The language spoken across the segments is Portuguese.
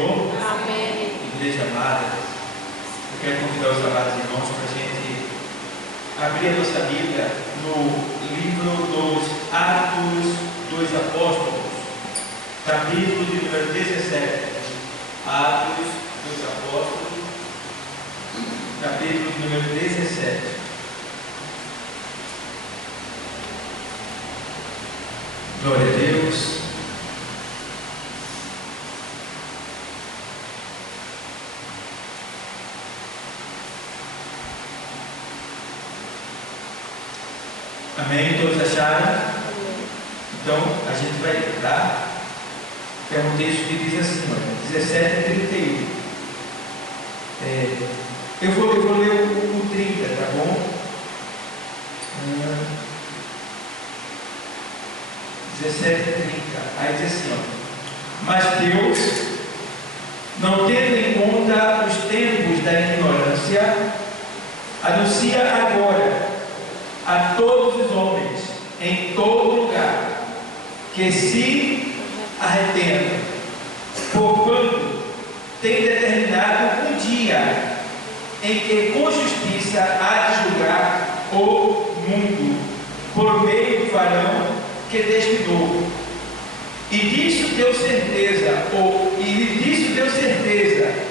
Senhor? Amém. Igreja amada, eu quero convidar os amados irmãos para a gente abrir a nossa Bíblia no livro dos Atos dos Apóstolos, capítulo de número 17. Atos dos Apóstolos, capítulo de número 17. Glória a Deus. Amém? Todos acharam? Então a gente vai ler, tá? Que é um texto que diz assim, ó, 17:31. Eu vou ler o 30, tá bom? 17:30. Aí diz assim, ó: mas Deus, não tendo em conta os tempos da ignorância, anuncia agora a todos os homens, em todo lugar, que se arrependam, porquanto tem determinado um dia em que com justiça há de julgar o mundo, por meio do varão que destinou. E disso deu certeza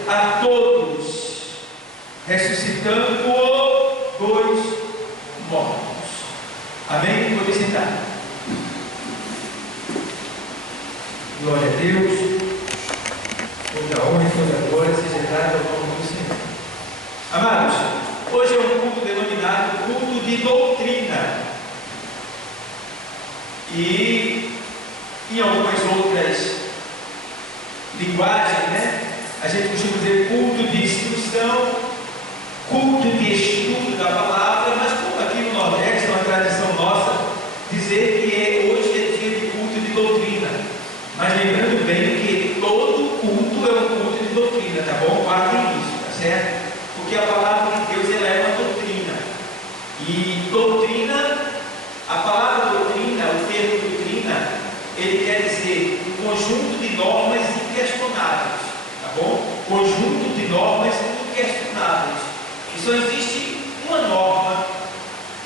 a todos, ressuscitando-o dos mortos. Amém? Pode sentar. Glória a Deus. Toda honra e toda glória seja dada ao nome do Senhor. Amados, hoje é um culto denominado culto de doutrina. E em algumas outras linguagens, né, a gente costuma dizer culto de instrução, culto de estudo da palavra, mas como aqui no Nordeste é uma tradição nossa dizer que hoje é dia de culto de doutrina. Mas lembrando bem que todo culto é um culto de doutrina, tá bom? Guardem isso, tá certo? Porque a palavra de Deus ela é uma doutrina. E doutrina, a palavra doutrina, o termo doutrina, ele quer dizer um conjunto de normas inquestionáveis, tá bom? Conjunto de normas inquestionáveis. E só existe uma norma,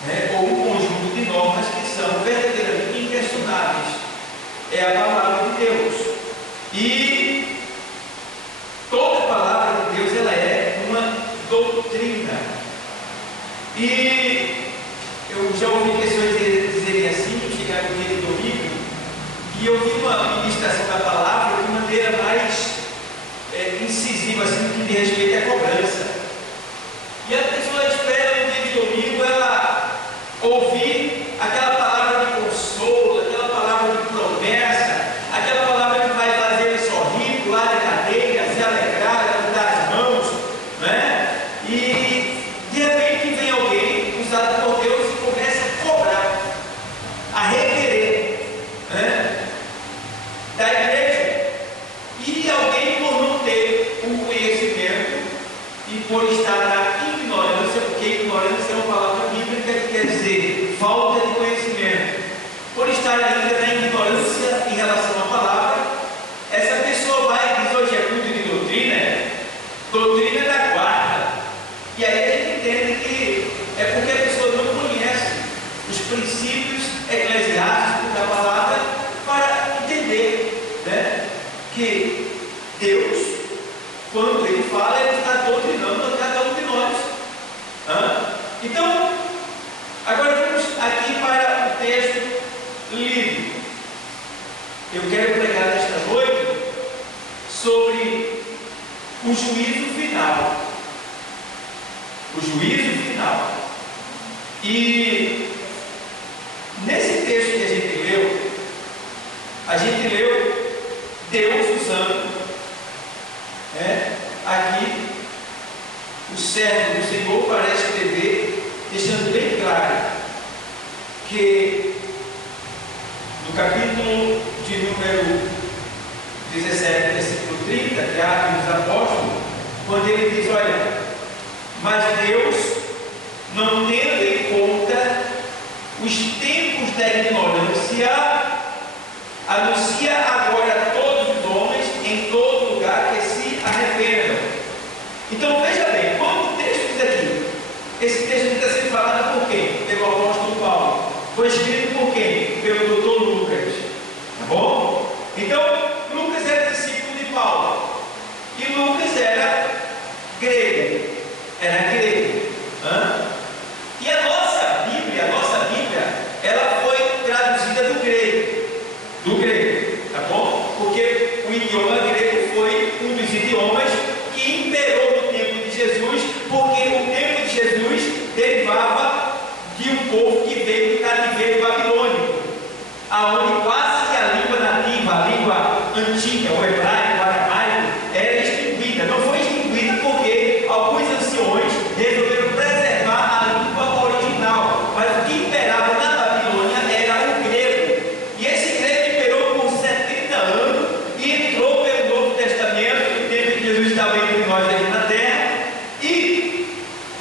né, ou um conjunto de normas que são verdadeiramente inquestionáveis. É a palavra de Deus. E toda a palavra de Deus ela é uma doutrina. E eu já ouvi pessoas dizerem assim, chegaram no dia de domingo, e eu vi uma ministração da palavra de maneira mais incisiva, assim, no que diz respeito à cobrança. E a pessoa espera no dia de domingo ela ouvir aquela palavra de consolo, aquela palavra de promessa, aquela palavra que vai fazer ele sorrir, pular da cadeira, se alegrar, levantar as mãos, né? E de repente vem alguém usado por Deus e começa a cobrar, a requerer, né, da igreja. E alguém, por não ter o conhecimento e por estar na ignorância, porque ignorância é uma palavra bíblica que quer dizer falta de conhecimento, por estar ainda na ignorância em relação à palavra, essa pessoa vai e diz: hoje é culto de doutrina, doutrina da guarda. E aí a gente entende que é porque a pessoa não conhece os princípios eclesiásticos da palavra para entender, né, que Deus, quando Ele fala, Ele está doutrinando a cada um de nós. Então, agora vamos aqui para o texto lido. Eu quero pregar nesta noite sobre o juízo final. O juízo final. E nesse texto que a gente leu Deus usando, né, aqui o servo do Senhor para escrever, deixando bem claro que no capítulo de número 17, versículo 30, de Atos dos Apóstolos, quando ele diz: olha, mas Deus, não tendo em conta os tempos da ignorância, anuncia agora a todos os homens em todo lugar que se Então veja bem, quando o texto diz aqui, esse texto está sendo falado por quem? Pelo apóstolo Paulo. Foi escrito por quem? Pelo doutor Lucas. Tá bom? Então, Lucas era discípulo de Paulo. E Lucas era grego. E a nossa Bíblia, ela foi traduzida do grego, tá bom? Porque o idioma grego foi um dos idiomas que imperou no tempo de Jesus, porque o tempo de Jesus derivava de um povo que veio do cativeiro babilônico, aonde quase que a língua nativa, a língua antiga, o hebraico, o aramaico, era extinguida. Não foi extinguida porque alguns anciões resolveram preservar a língua original, mas o que imperava na Babilônia era o grego. E esse grego imperou por 70 anos e entrou pelo Novo Testamento, no tempo que Jesus estava entre nós aqui na terra. E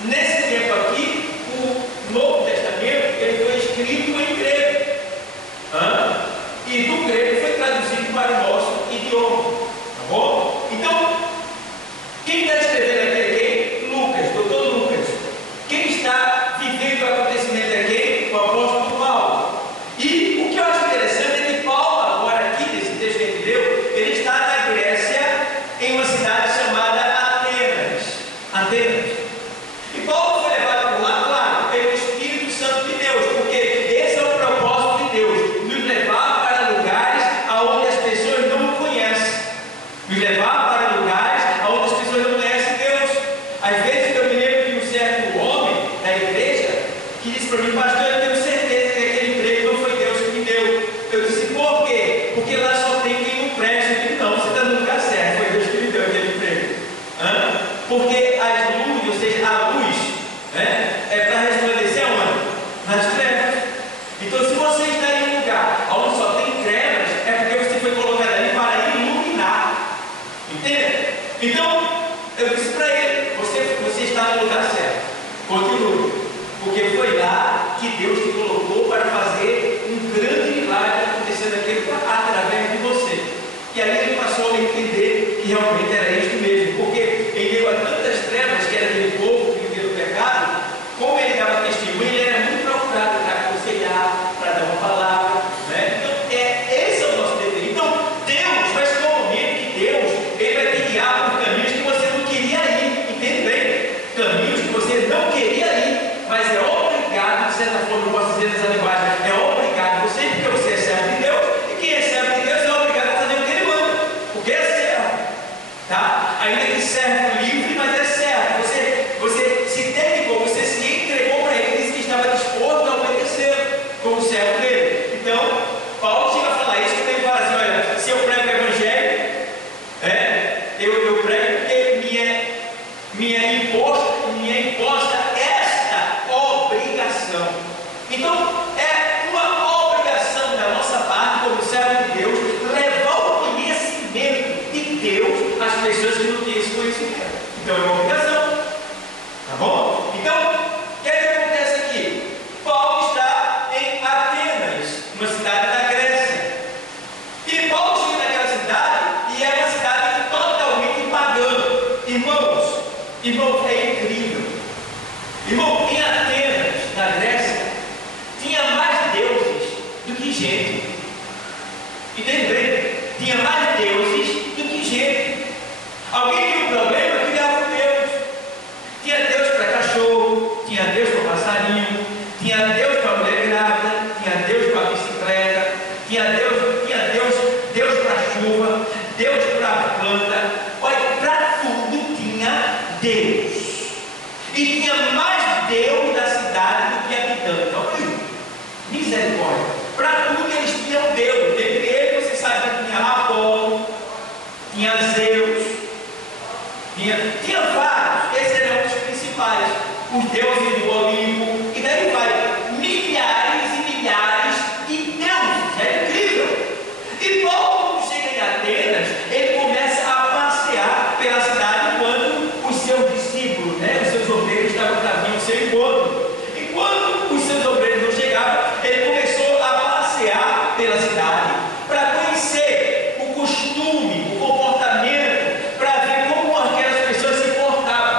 nesse tempo aqui, o Novo Testamento ele foi escrito em grego. E do grego foi traduzido para o nosso idioma. Tá bom? Então, quem está escrevendo aqui é quem? Lucas, doutor Lucas. Quem está vivendo o acontecimento é quem? O apóstolo Paulo. E o que eu acho interessante é que Paulo, agora aqui nesse texto que ele leu, ele está na Grécia, em uma cidade chamada Atenas. E Paulo foi levado por lá, claro, pelo Espírito Santo de Deus, porque esse é o propósito de Deus, nos levar para lugares aonde as pessoas não o conhecem, nos levar para lugares aonde as pessoas não conhecem Deus. Às vezes eu me lembro de um certo homem da igreja que disse para mim: pastor, eu tenho certeza que aquele emprego não foi Deus que me deu. Eu disse: por quê? Porque lá só tem quem não presta. Eu disse: não, você está no lugar certo, foi Deus que me deu aquele emprego. Porque as luzes, ou seja, a luz, né, é para resplandecer aonde? Nas trevas. Então, se você está em um lugar onde só tem trevas, é porque você foi colocado ali para iluminar. Entende? Então, eu disse para ele: você está no lugar certo. Continue. Porque foi lá que Deus te colocou para fazer um grande milagre acontecendo aqui através de você. E aí ele passou a entender que realmente era isso mesmo. Porque em meio a tantas trevas que era aquele povo que vivia no pecado, como ele dava testemunho, ele era muito procurado para aconselhar, para dar uma palavra, né? Então, esse é o nosso dever. Então, Deus vai chegar um momento que Deus ele vai te guiar por caminhos que você não queria ir. Entende bem? Caminhos que você não queria ir, mas é obrigado, de certa forma, eu posso dizer nessa linguagem, é obrigado você, porque você é servo de Deus, e quem é servo de Deus é obrigado a fazer o que ele manda, porque é servo, tá? Ainda que servo livre, mas é servo. Você se dedicou, você se entregou para ele, disse que estava disposto a obedecer como servo dele. Então, Paulo chega a falar isso, que ele fala assim: olha, se eu prego o evangelho, eu prego porque me é imposta esta obrigação. Então, é uma obrigação da nossa parte, como servo de Deus, levar o conhecimento de Deus às pessoas que não têm esse conhecimento. Então, é uma obrigação. Tá bom? Então, o que é que acontece aqui? Paulo está em Atenas, uma cidade da Grécia. E Paulo chega naquela cidade e é uma cidade totalmente pagã. Irmãos, é incrível. Irmão, em Atenas, na Grécia, tinha mais deuses do que gente. Entende bem? Tinha mais deuses do que gente. Alguém tinha um problema, criava um Deus. Tinha Deus para cachorro, tinha Deus para passarinho, tinha Deus para mulher grávida, tinha Deus para bicicleta, tinha Deus para chuva, Deus para planta. Olha, para tudo tinha Deus. E tinha mais Deus da cidade do que habitante. Olha, misericórdia. Para tudo eles tinham Deus. Dentre eles, você sabe que tinha Apolo, tinha Zeus, tinha vários. Esses eram os principais, os deuses do Olimpo, e daí vai milhares e milhares de deuses. É incrível. E Paulo, quando chega em Atenas, ele começa a passear pela cidade quando os seus discípulos, os seus obreiros estavam para vir ao seu encontro. E quando os seus obreiros não chegavam, ele começou a passear pela cidade para conhecer o costume, o comportamento, para ver como aquelas pessoas se portavam.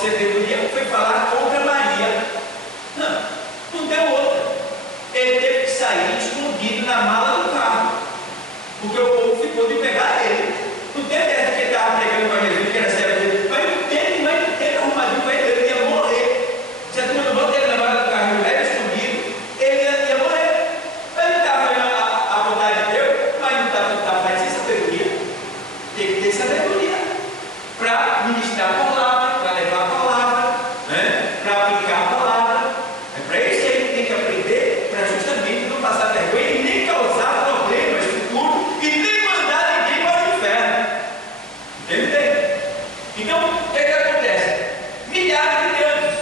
de sabedoria foi falar contra Maria. Não deu outra. Ele teve que sair escondido na mala do carro, porque o povo ficou de pegar ele. Não teve essa que ele estava pregando para Jesus, que era servo dele, mas não teve arrumadinho para ele ia morrer. Se a turma não bota ele na mala do carro, ele era escondido, ele ia morrer. Ele estava fazendo a vontade de Deus, mas não estava fazendo sabedoria. Tem que ter sabedoria para ministrar a palavra, para levar a palavra, né? Para aplicar a palavra. É para isso que a gente tem que aprender, para justamente não passar vergonha e nem causar problemas futuros e nem mandar ninguém para o inferno. Entende? Então, o que acontece? Milhares de anos.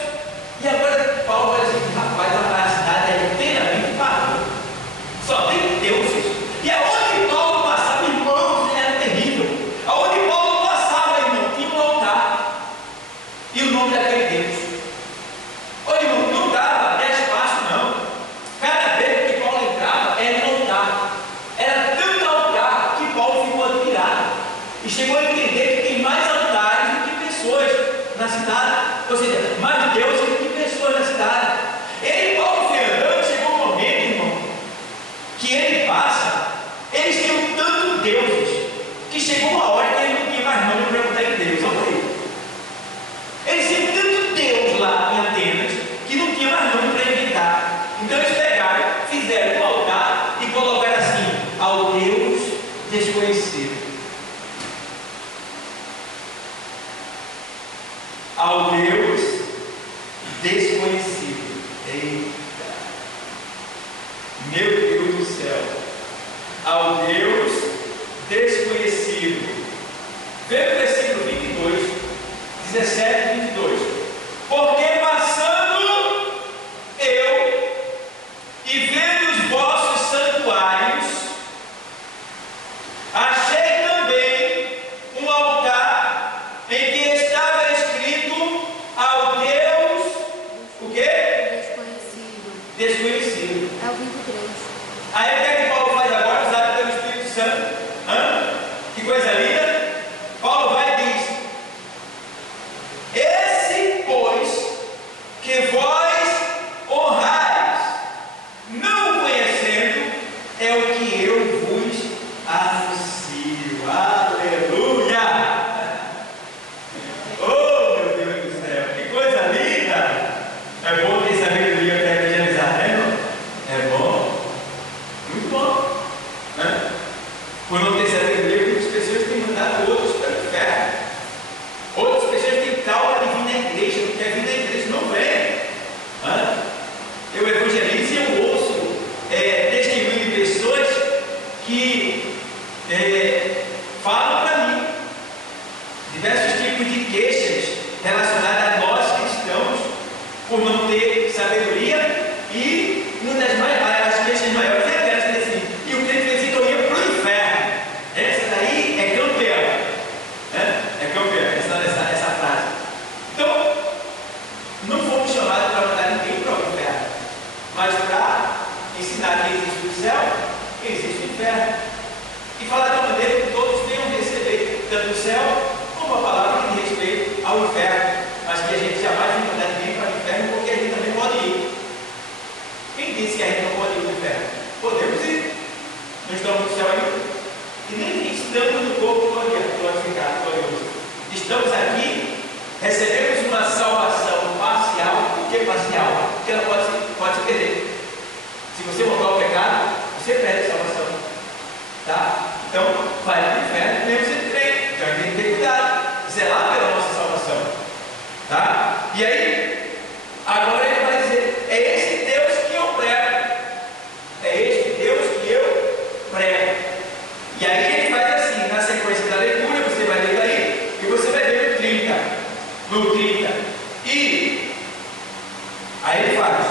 E agora Paulo vai dizer, rapaz, a cidade é inteiramente pagã. Só tem deuses. E aonde Paulo passava, irmãos, era terrível. Aonde Paulo passava, irmão, tinha um altar. E o nome daquele Deus. Olha, irmão, não dava 10 passos, não. Cada vez que Paulo entrava, era um altar. Era tanto altar que Paulo ficou admirado. E chegou a entender que tem mais altares do que pessoas na cidade. Ou seja, mais deuses do que pessoas na cidade. Ele, Paulo, foi andando, chegou um momento, irmão, que ele passa, eles tinham tanto deuses, que chegou uma hora que ele não tinha mais nome para botar em Deus. Olha aí. Eles tinham tanto Deus lá em Atenas, que não tinha mais nome para inventar. Então eles pegaram, fizeram um altar e colocaram assim, ao Deus desconhecido. Ao Deus desconhecido. Eita! Meu Deus do céu! Ao Deus desconhecido. Veja o versículo 22, 17 e 22. Porque passando eu e vendo os vossos santuários, achei também um altar em que estava escrito ao Deus, o quê? Desconhecido. É o 23. Aí o que é que Paulo faz agora, usado pelo Espírito Santo? Que coisa linda! Paulo vai e diz: esse, pois, que vós honrais, não conhecendo, é o que eu vos anuncio. Aleluia! Oh, meu Deus do céu, que coisa linda! É bom ter sabedoria para evangelizar, né, irmão? É bom, muito bom, né? Por não ter sabedoria, muitas pessoas têm mandado outros para o inferno. Outras pessoas têm calma de vir na igreja, não quer vir na igreja, não vem. Eu evangelizo e eu ouço testemunho de pessoas que falam para mim diversos tipos de queixas relacionadas a nós cristãos por não ter sabedoria, e uma das as queixas maiores é aquelas que dizem assim, e o crente pensa que eu ia para o inferno. Essa daí é campeã, né? É campeã, essa frase. Então, não fomos chamados para mandar ninguém para o inferno, mas para ensinar que existe o céu e existe o inferno, e falar de uma maneira que todos venham receber tanto o céu como a palavra que diz respeito ao inferno, mas que a gente jamais vai mandar ninguém para o inferno, porque a gente também pode ir. Quem disse que a gente não pode ir para o inferno? Podemos ir. Não estamos no céu ainda. E nem estamos no corpo glorificado, glorioso. Estamos aqui, recebemos uma salvação parcial. Por que parcial? Porque ela pode se perder. Se você voltar ao pecado, você perde a salvação. Tá? Então, vai para o inferno mesmo sendo crente. Então, a gente tem que ter cuidado, zelar pela nossa salvação. Tá? E aí, agora ele vai dizer: é esse Deus que eu prego. É este Deus que eu prego. E aí ele faz assim, na sequência da leitura, você vai ler aí, e você vai ver no 30. No 30. E aí ele faz: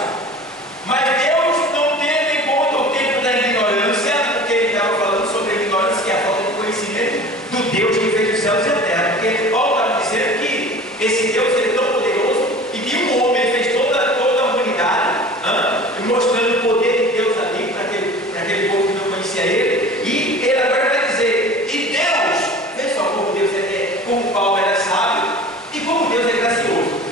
mas Deus não teve em conta o tempo da ignorância, porque ele estava falando sobre a ignorância, que é a falta de conhecimento do Deus que fez os céus e a terra. Porque Paulo estava dizendo que esse Deus ele é tão poderoso e que um homem fez toda a humanidade, mostrando o poder de Deus ali para aquele povo que não conhecia ele. E ele agora vai dizer: e Deus, vê só como Deus como Paulo era sábio e como Deus é gracioso.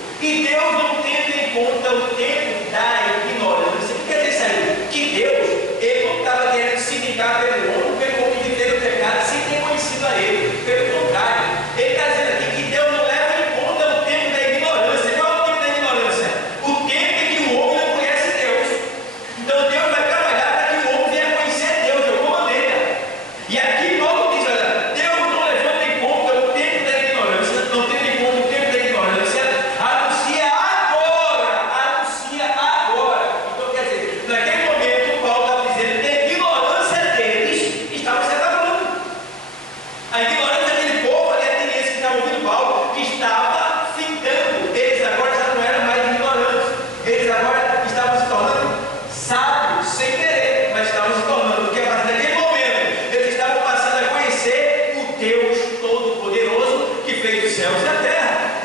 A ignorância daquele povo ali, ateniense que estava ouvindo Paulo, que estava fitando. Eles agora já não eram mais ignorantes. Eles agora estavam se tornando sábios, sem querer, mas estavam se tornando. Porque a partir daquele momento, eles estavam passando a conhecer o Deus Todo-Poderoso que fez os céus e a terra.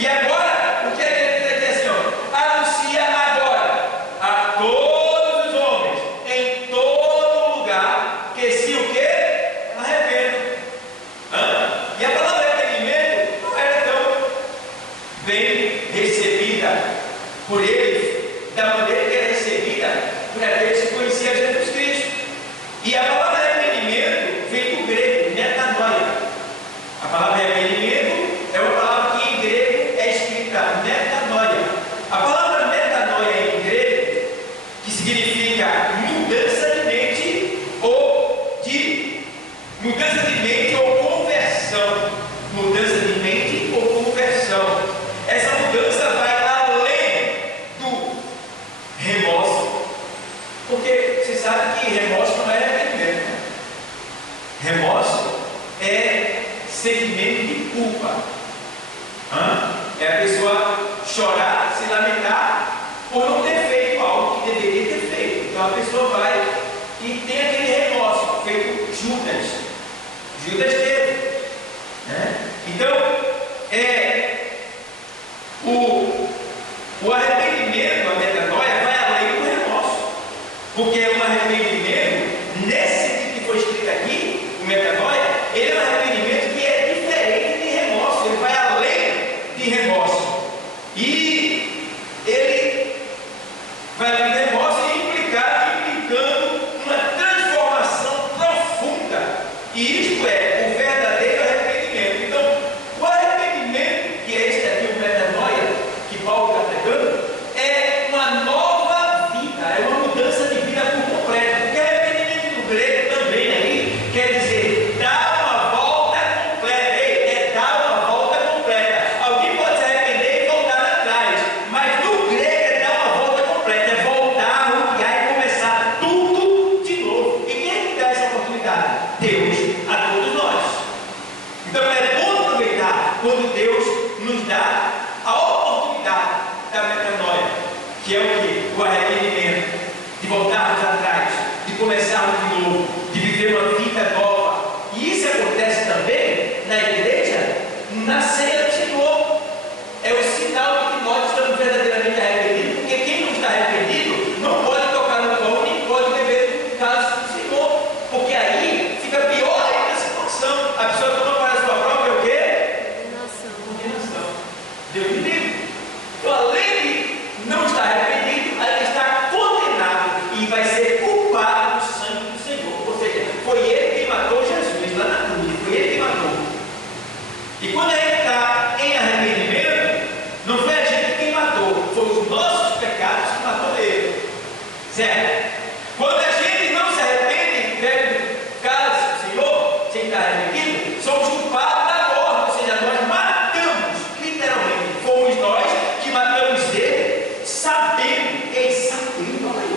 E agora, o que é que ele diz aqui assim, ó? Anuncia agora a todos os homens, em todo lugar, que se o quê? Arrependam. E a palavra arrependimento não era tão bem recebida por eles, da maneira que era recebida por aqueles que conheciam Jesus Cristo. E a palavra arrependimento vem do grego, metanoia. A palavra arrependimento é uma palavra que em grego é escrita metanoia. A palavra metanoia em grego, que significa mudança de mente ou conversão. Mudança de mente ou conversão. Essa mudança vai além do remorso, porque você sabe que remorso não é arrependimento, né? Remorso é sentimento de culpa. É a pessoa chorar, se lamentar por não ter feito algo que deveria ter feito. Então a pessoa vai e tem aquele remorso, feito Judas teve, né? Então o arrependimento, a metanoia, vai além do remorso, porque um arrependimento, nesse sentido que foi escrito aqui, o metanoia, ele é um arrependimento que é diferente de remorso, ele vai além de remorso, e ele vai além de remorso implicando uma transformação profunda, e isto é o verdadeiro arrependimento. Então, o arrependimento, que é este aqui, o metanoia, que Paulo está pregando, é uma nova vida, é uma mudança de vida por completo, porque arrependimento no grego também aí quer dizer dar uma volta completa. É dar uma volta completa. Alguém pode se arrepender e voltar atrás, mas no grego é dar uma volta completa, é voltar, rodear e começar tudo de novo. E quem é que dá essa oportunidade? Deus a todos nós. Então é bom aproveitar quando Deus nos dá a oportunidade da metanoia, que é o que? O arrependimento, de voltarmos atrás, de começarmos de novo, de viver uma vida nova. E isso acontece também na igreja, na ceia do Senhor. É o sinal de que nós estamos verdadeiramente arrependidos, porque quem não está arrependido não pode tocar no pão nem pode beber do cálice do Senhor, porque aí fica pior ainda a situação. A pessoa toma para a sua própria o quê? Condenação. Deus me livre. Então, além de não estar arrependido, aí está condenado e vai ser culpado do sangue do Senhor. Ou seja, foi ele quem matou Jesus lá na cruz, foi ele quem matou. E quando a gente está em arrependimento, não foi a gente quem matou, foi os nossos pecados que matou ele. Certo? Quando a gente não se arrepende, bebe do cálice do Senhor, sem estar arrependido, somos culpados da morte, ou seja, nós matamos, literalmente, fomos nós que matamos ele, sabendo, olha aí.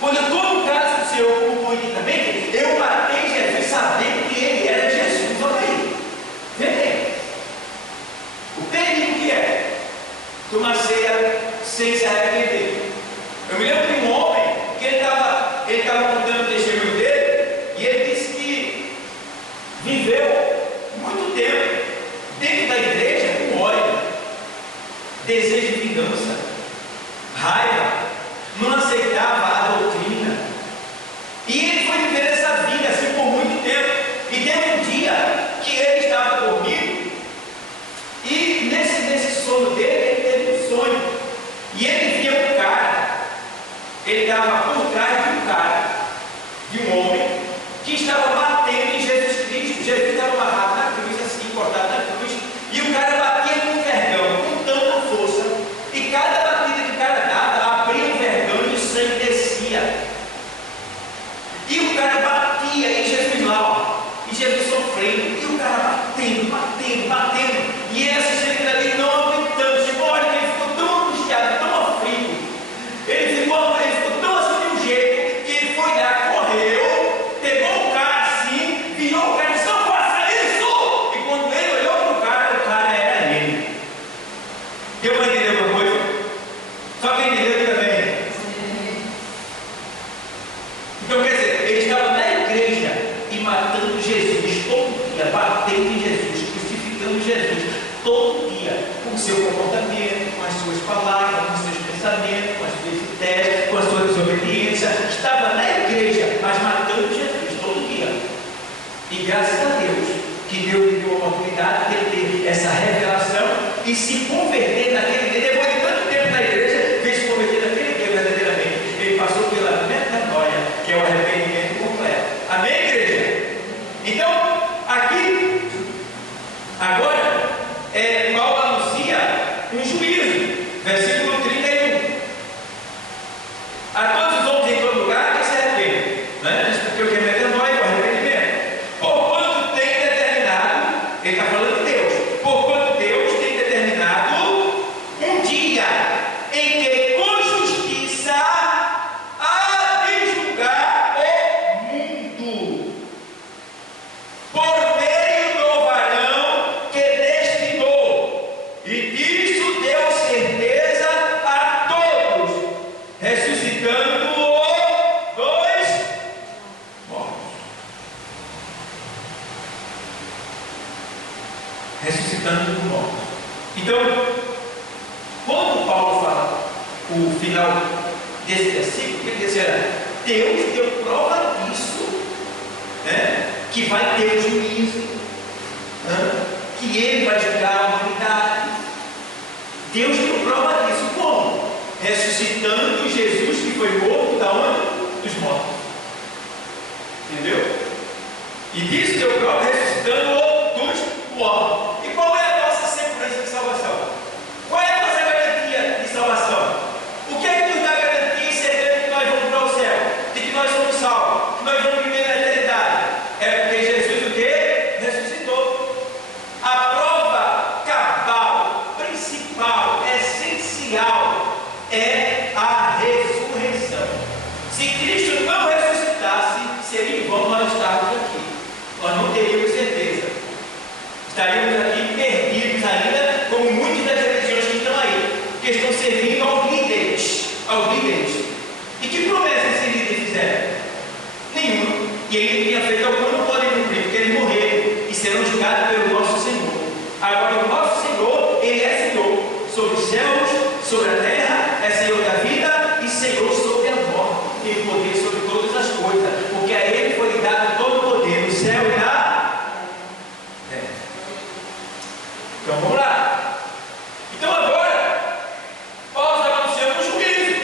Quando eu tomo o cálice do Senhor como politicamente, eu matei Jesus sabendo que ele era Jesus, olha aí. Vem. O perigo que é tomar ceia sem se arrepender. Eu me lembro de um homem que ele estava contando o testemunho dele, e ele disse que viveu muito tempo dentro da igreja com ódio, desejo de vingança, raiva, não aceitava a doutrina, e ele foi viver essa vida assim por muito tempo. E teve um dia que ele estava dormindo, e nesse sono dele ele teve um sonho, e ele via um cara, ele estava por trás de um cara, de um homem que estava batendo em Jesus Cristo. Jesus estava amarrado na cruz, assim, cortado na cruz, e o cara batia com vergão, com tanta força, e cada batida que o cara dava, abria o vergão e o sangue descia. E o cara batia em Jesus lá, ó, e Jesus sofrendo, e o cara batendo, e ele assistindo aquilo ali, não aguentando. Chegou a hora que ele ficou tão angustiado, tão aflito, ele ficou tão assim de um jeito, que ele foi lá, correu, pegou o cara assim, virou o cara e disse: não faça combatendo em Jesus, crucificando Jesus, todo dia, com o seu comportamento, com as suas palavras, com os seus pensamentos, com as suas ideias, com a sua desobediência. Estava na igreja, mas matando Jesus todo dia. E graças a Deus, que Deus lhe deu a oportunidade de ele ter essa revelação e se converter naquele dia. Depois de tanto tempo na igreja, veio se converter naquele dia verdadeiramente. Ele passou pela metanoia, que é o arrependimento completo. Amém, igreja? Então, aqui, agora, Paulo anuncia um juízo, versículo 31. A todos os homens em todo lugar que se arrependem, né? Porque o que é metanoia é o arrependimento. Porquanto tem determinado, ele está falando de Deus, porquanto Deus tem determinado um dia em que com justiça há de julgar o mundo, por meio do varão que destinou, e disso deu certeza a todos, ressuscitando dos mortos. Ressuscitando dos mortos. Então, quando Paulo fala o final desse versículo, ele diz: Deus deu prova disso, né? Que vai ter juízo, né? Que ele vai julgar a humanidade. Deus deu prova disso como? Ressuscitando Jesus, que foi morto da onde? Dos mortos. Entendeu? E disso deu prova ressuscitando dos mortos. E qual é a nossa segurança de salvação? Qual é a nossa garantia de salvação? O que é que nos dá garantia e certeza de que nós vamos para o céu? De que nós somos salvos? Que nós vamos viver na eternidade? É porque Jesus o quê? Ressuscitou. A prova cabal, principal, essencial é a ressurreição. Se Cristo não ressuscitasse, seria em vão nós estarmos aqui. Nós não teríamos certeza. Estaríamos aqui perdidos ainda, como muitas das religiões que estão aí, que estão servindo aos líderes. E que promessa esse líder fizeram? Nenhuma. E ele tinha feito alguma, não podem cumprir, porque eles morreram e serão julgados pelo nosso Senhor. Agora, o nosso Senhor, ele é Senhor sobre os céus, sobre a terra, é Senhor da vida e Senhor sobre a morte. Tem poder sobre todas as coisas, porque a ele foi dado todo o poder no céu e na terra. Então vamos lá. Então agora, Paulo está anunciando um juízo.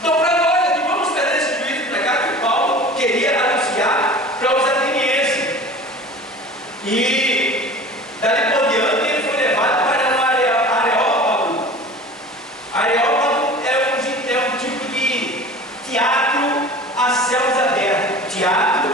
Então, para nós aqui, vamos trazer esse juízo para cá que Paulo queria anunciar para os atenienses. E dali por diante ele foi levado para um Areópago. Areópago é um tipo de teatro a céus abertos. Teatro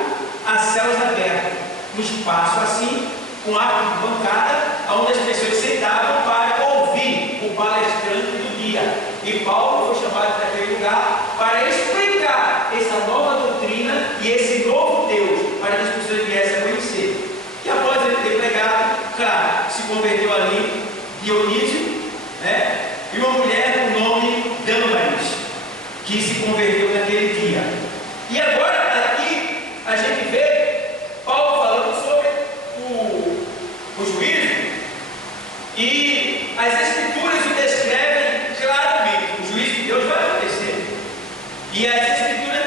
a céus abertos. Um espaço assim, com arco de bancada, onde as pessoas sentavam para ouvir o palestrante do dia. E Paulo foi chamado para aquele lugar para explicar essa nova doutrina e esse novo Deus, para que as pessoas viessem a conhecer. E após ele ter pregado, claro, se converteu ali Dionísio, né? E uma mulher com o nome Dâmaris, que se converteu naquele dia. E agora aqui a gente vê Paulo falando sobre o juízo, e as escrituras o descrevem claramente. O juízo de Deus vai acontecer, e as escrituras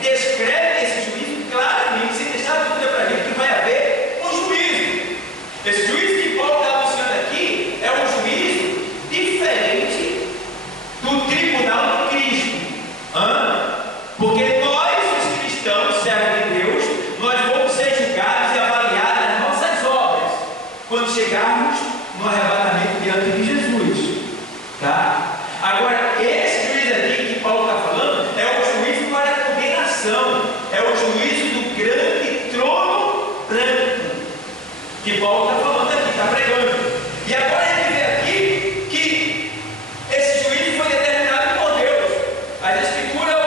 descrevem esse juízo claramente, sem deixar dúvida para a gente que vai haver um juízo. Esse juízo que Paulo está anunciando aqui é um juízo diferente do tribunal de Cristo. Porque nós, os cristãos, servos de Deus, nós vamos ser julgados e avaliados as nossas obras quando chegarmos no arrebatamento diante de Jesus. Tá? Agora, esse juízo aqui que Paulo está falando é o juízo para a condenação, é o juízo do grande trono branco que Paulo está falando aqui, está pregando. E agora a gente vê aqui que esse juízo foi determinado por Deus. As escrituras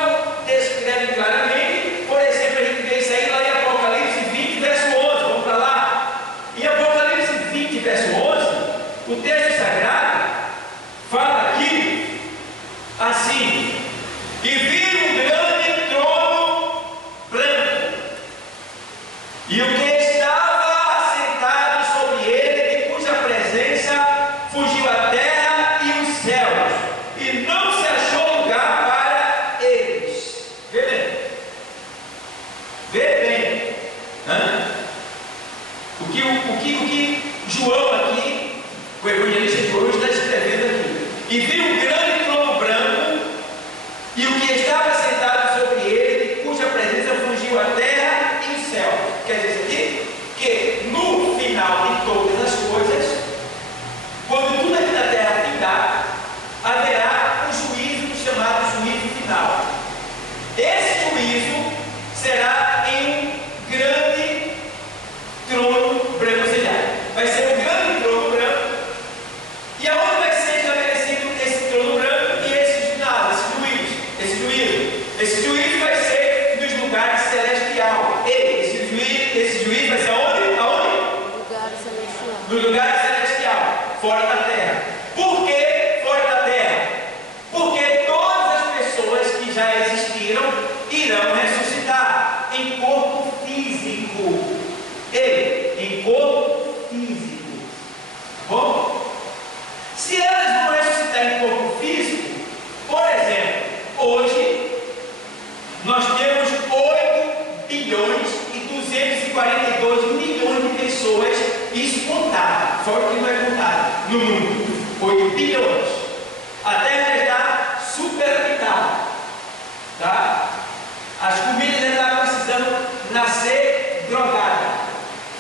descrevem claramente. Por exemplo, a gente vê isso aí lá em Apocalipse 20, verso 11. Vamos para lá. Em Apocalipse 20, verso 11, o texto sagrado fala aqui assim: e vi um grande trono branco, e o que estava O que João aqui, o evangelista João, está escrevendo aqui. E viu um grande trono branco, e o que estava sentado sobre ele, cuja presença fungiu a terra e o céu. Quer dizer aqui que no final de todas as coisas, quando tudo aqui na terra findar, haverá um juízo chamado juízo final. Esse juízo será em um grande trono branco, ou seja, vai ser um grande trono branco. E aonde vai ser estabelecido esse trono branco e esse juízo? Esse juízo vai ser nos lugares celestiais. Esse juízo vai ser aonde? Lugar celestial. No lugar celestial, fora da terra. Por que fora da terra? Porque todas as pessoas que já existiram irão ressuscitar em corpo físico. Em corpo físico. Tá bom? Se elas vão ressuscitar em corpo físico, por exemplo, hoje nós temos 8 bilhões e 242 milhões de pessoas, isso contado, fora que não é contado, no mundo. 8 bilhões. A Terra está superabitada. Tá? As famílias estão precisando nascer drogada.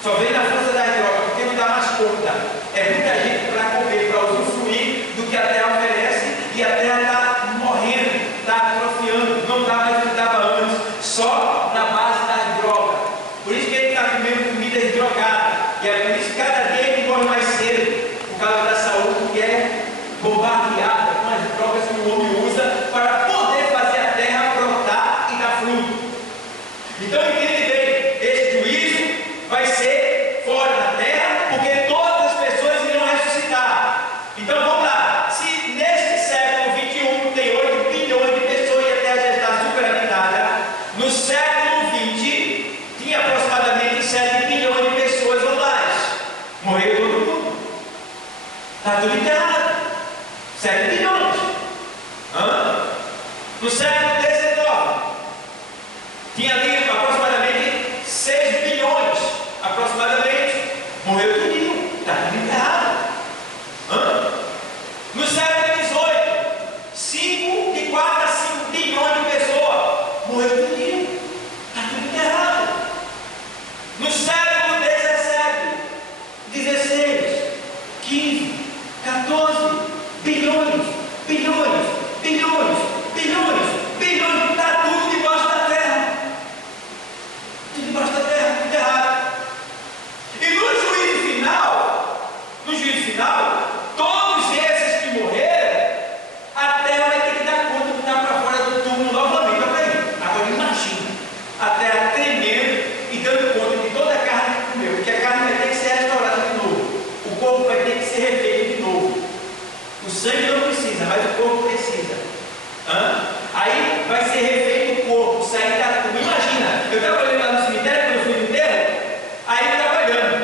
Só vem na força das drogas, porque não dá mais conta. É muita gente para comer, para usufruir do que a terra oferece, e a terra está morrendo, está atrofiando, não dá mais o que dava antes, só na base das drogas. Por isso que ele está comendo comida drogada, e é por isso que cada dia ele morre mais cedo, por causa da saúde que é bombardeada com as drogas que o homem usa para poder fazer a terra brotar e dar fruto. Então entende bem, esse juízo vai ser fora da terra, porque todas as pessoas irão ressuscitar. Então vamos lá, se neste século 21 tem 8 bilhões de pessoas e a terra já está superabitada, no século 20 tinha aproximadamente 7 bilhões de pessoas ou mais. Morreu todo mundo. Está tudo enterrado. 7 bilhões. No século 19 tinha ali aproximadamente 6 bilhões, aproximadamente, morreu tudinho, está tudo enterrado. No século 18, 5 de 4 a 5 bilhões de pessoas, morreu tudinho, está tudo enterrado. No século 17, 16, 15, 14 bilhões, bilhões, bilhões, bilhões, bilhões, está tudo debaixo da terra. Tudo debaixo da terra, tudo errado. E no juízo final, todos esses que morreram, a terra vai ter que dar conta de estar para fora do túmulo novamente. Olha aí. Agora imagina a terra tremendo e dando conta de toda a carne que comeu, porque a carne vai ter que ser restaurada de novo, o corpo vai ter que ser refeito de novo. O sangue não precisa, mas o corpo precisa. Aí vai ser refeito o corpo, sair da tumba. Imagina, eu estava olhando lá no cemitério, quando eu fui no enterro, aí eu estava olhando.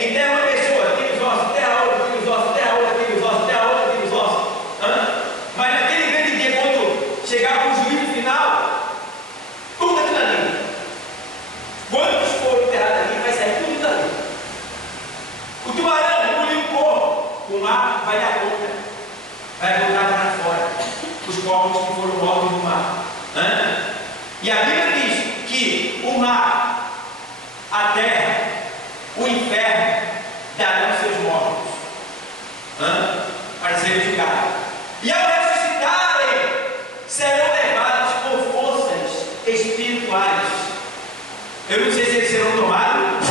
Enterra uma pessoa, aqueles ossos, enterra outra, aqueles ossos, enterra outra, aqueles ossos, enterra outra, aqueles ossos. Mas naquele grande dia, quando chegar o juízo final, tudo aquilo ali. Quantos foram enterrados ali, vai sair tudo dali. O tubarão engoliu o corpo, o mar vai dar conta, vai botar para fora os corpos que foram mortos no mar. E a Bíblia diz que o mar, a terra, o inferno darão seus mortos para serem julgados. E ao ressuscitarem, serão levados por forças espirituais. Eu não sei se eles serão tomados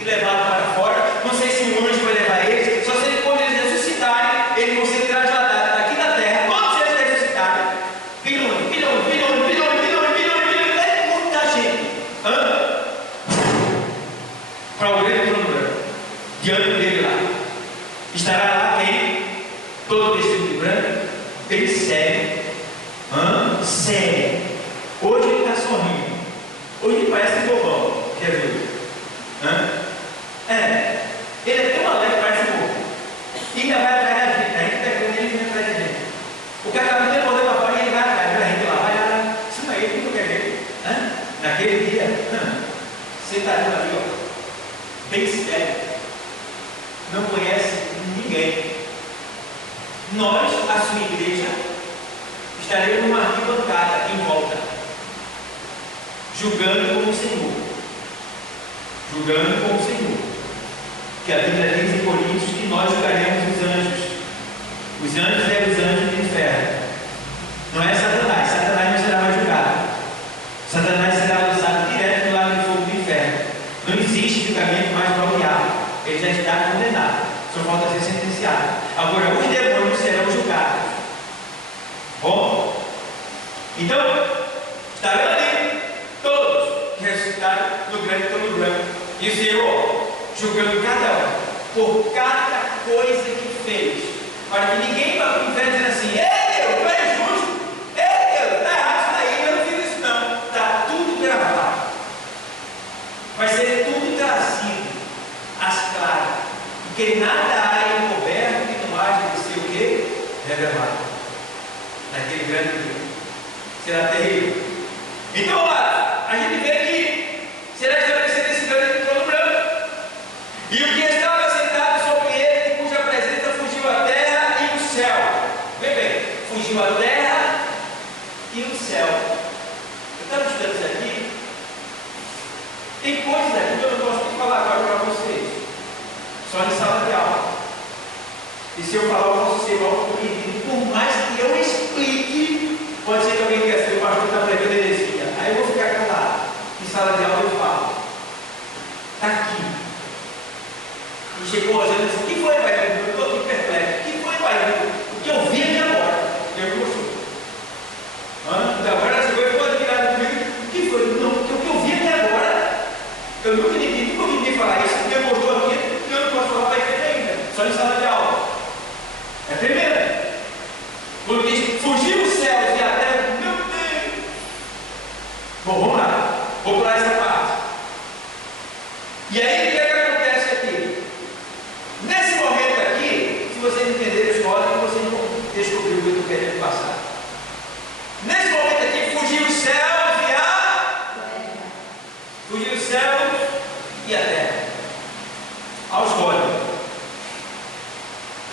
e levados para fora. Não sei se um anjo vai levar eles. Só sei que quando eles ressuscitarem, eles vão ser trasladados daqui da terra. Todos eles ressuscitarem. Bilhões, bilhões, bilhões, bilhões, bilhões, bilhões, bilhões. É muita gente. Para o grande trono branco. Diante dele lá. Estará lá quem? Todo vestido de branco. Bem sério. Sério. Hoje ele está sorrindo. Hoje ele parece um bobão. Quer ver? Ele é tão alegre, parece um bobo. E ainda vai atrás da gente. A gente pega ele e vem atrás da gente. O cara está muito poder para fora e ele vai atrás. A gente lá, vai lá. Isso aí, tudo quer ver. Naquele dia, sentadinho ali, ó. bem sério, não conhece ninguém. Nós, a sua igreja, estaremos numa arquibancada em volta, julgando como o Senhor. Julgando como o Senhor. Que a Bíblia diz em Coríntios que nós julgaremos os anjos. Os anjos é os anjos do inferno. Não é Satanás. Satanás não será mais julgado. Satanás será lançado direto no lago de fogo do inferno. Não existe julgamento mais para o diabo. Ele já está condenado. Só falta ser sentenciado. Agora, os demônios serão julgados. Bom? Então, estarão ali todos que ressuscitaram no grande trono branco. E o Senhor julgando cada um por cada coisa que fez, para que ninguém vá para o inferno dizendo assim: ei Deus, tu és justo, ei Deus, está errado isso daí, eu não fiz isso não. Está tudo gravado, vai ser tudo trazido às claras, porque nada há encoberto que não haja de ser o quê? Revelado naquele grande dia. Será terrível. Então, lá, a gente vê que será estabelecido esse grande trono branco. E o que estava sentado sobre ele, de cuja presença fugiu a terra e o céu. Vê bem, fugiu a terra e o céu. Eu estava estudando isso aqui. Tem coisas aqui que eu não posso nem falar agora para vocês. Só em sala de aula. E se eu falar, eu posso ser mal compreendido. Por mais que eu explique, pode ser que alguém quer ser o pastor está pregando heresia. Aí eu vou ficar calado. Em sala de aula eu falo. Está aqui. E chegou a gente e disse: o que foi, pai? Eu estou aqui perplexo. O que foi, pai? O que eu vi aqui agora? Eu gostou. Agora chegou e ficou admirado comigo. O que foi? Não, porque o que eu vi aqui agora, eu nunca ouvi ninguém falar isso, porque mostrou aqui, e eu não posso falar para a igreja ainda. Só em sala de aula. É tremendo. Quando diz: fugiu os céus e a terra, meu Deus. Bom, vamos lá. Vou pular essa parte. E aí, o que é que acontece aqui? Nesse momento aqui, se vocês entenderem a história, vocês vão descobrir o que eu estou querendo passar. Nesse momento aqui, fugiu os céus e a terra. Fugiu os céus e a terra. Aos olhos.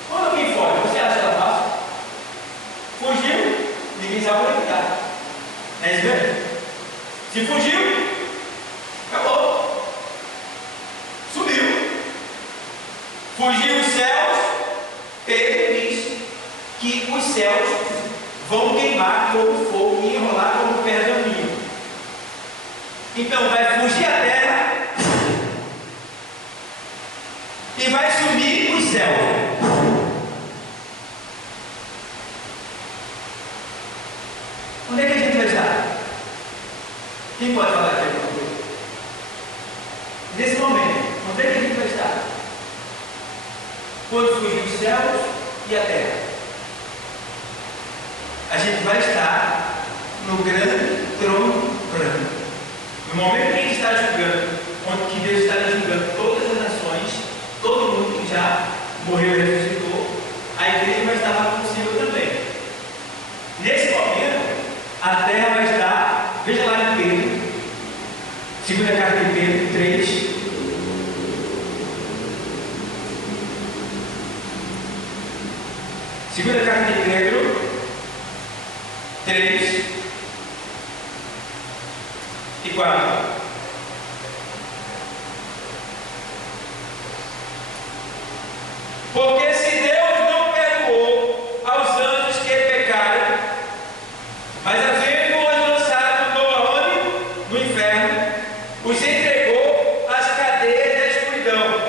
Quando alguém foge, você acha ela fácil? Fugiu, ninguém sabe onde está. É isso mesmo? Se fugiu, acabou. Subiu. Fugiu os céus, Pedro diz que os céus vão queimar como fogo e enrolar como pergaminho. Então vai fugir a terra e vai subir os céus. Onde é que a gente vai estar? Quem pode falar aqui alguma coisa? Nesse momento, onde é que a gente vai estar? Quando fugir os céus e a terra, a gente vai estar no grande trono branco. No momento que a gente está julgando, onde que Deus está julgando todas as nações, todo mundo que já morreu e ressuscitou, a igreja vai estar lá com o Senhor também. Nesse momento, a terra vai estar, veja lá em Pedro, segunda carta de Pedro 3. Segunda carta de Pedro 3 e 4. Porque se Deus não perdoou aos anjos que pecaram, mas havendo-os lançado no inferno, os entregou às cadeias da escuridão,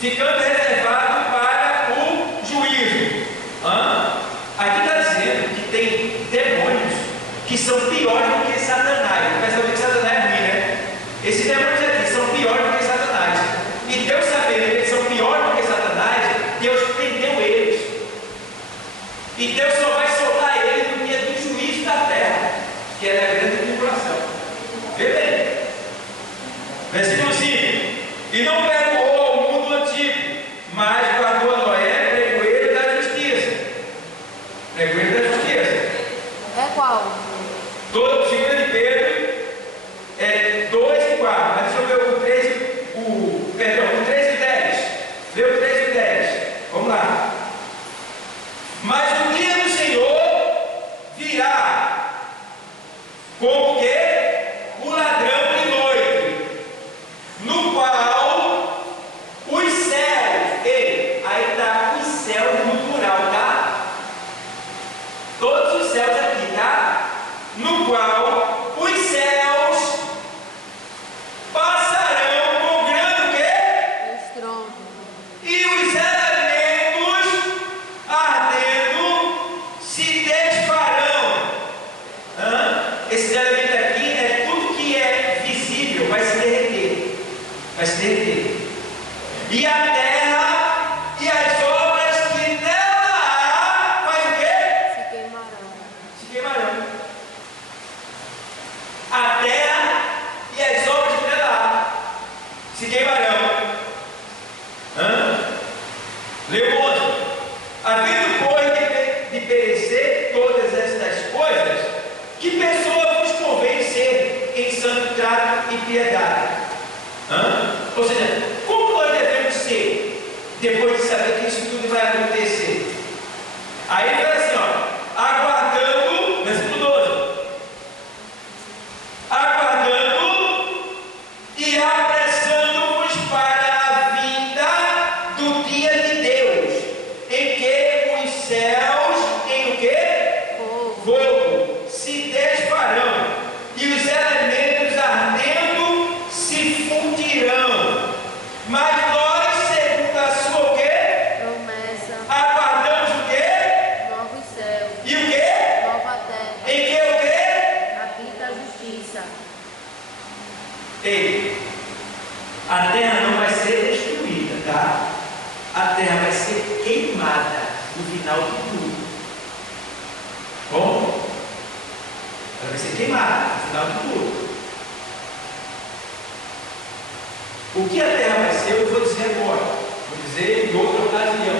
ficando reservado para o juízo. Aqui está dizendo que tem demônios que são piores do que Satanás. Mas saber que Satanás é ruim, né? Esses demônios aqui são piores do que Satanás. E Deus sabendo que eles são piores do que Satanás, Deus prendeu eles. E Deus só vai soltar eles no dia do juízo da terra, que é a grande tribulação. Vê bem. Versículo 5. E não perdoou ao mundo antigo, E a terra e as obras que nela há, faz o quê? Se queimarão. Se queimarão. A terra e as obras que nela há se queimarão. Leu onde? Havendo, pois, de perecer todas estas coisas, que pessoa vos convém ser em santo trato e piedade? Ou seja, como nós devemos ser depois de saber que isso tudo vai acontecer? Aí ele fala assim, ó, aguardando, versículo 12, aguardando e apressando-vos para a vinda do dia de Deus, em que os céus, em o quê? Fogo se desfarão e os elementos ardendo se fundirão. Mas nós, segundo a sua o quê? Promessa. Aguardamos o quê? Novos céus. E o quê? Nova terra. Em que o quê? Habita a justiça. Ei, a terra não vai ser destruída, tá? A terra vai ser queimada no final de tudo. Como? Ela vai ser queimada no final de tudo. O que a terra vai ser, eu vou dizer agora. Vou dizer em outra ocasião.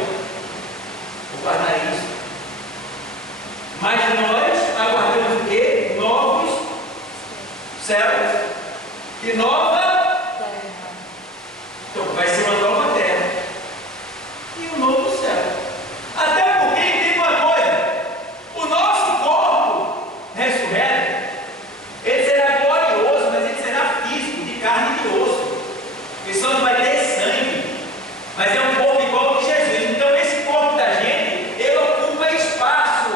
Vou guardar isso. Mas nós aguardamos o quê? Novos céus e nova Terra. Então, vai ser uma nova terra e um novo céu. Até porque, tem uma coisa: o nosso corpo ressurreto, ele será glorioso, mas ele será físico, de carne e de osso. Ele só não vai ter sangue, mas é um corpo igual ao de Jesus. Então, esse corpo da gente, ele ocupa espaço,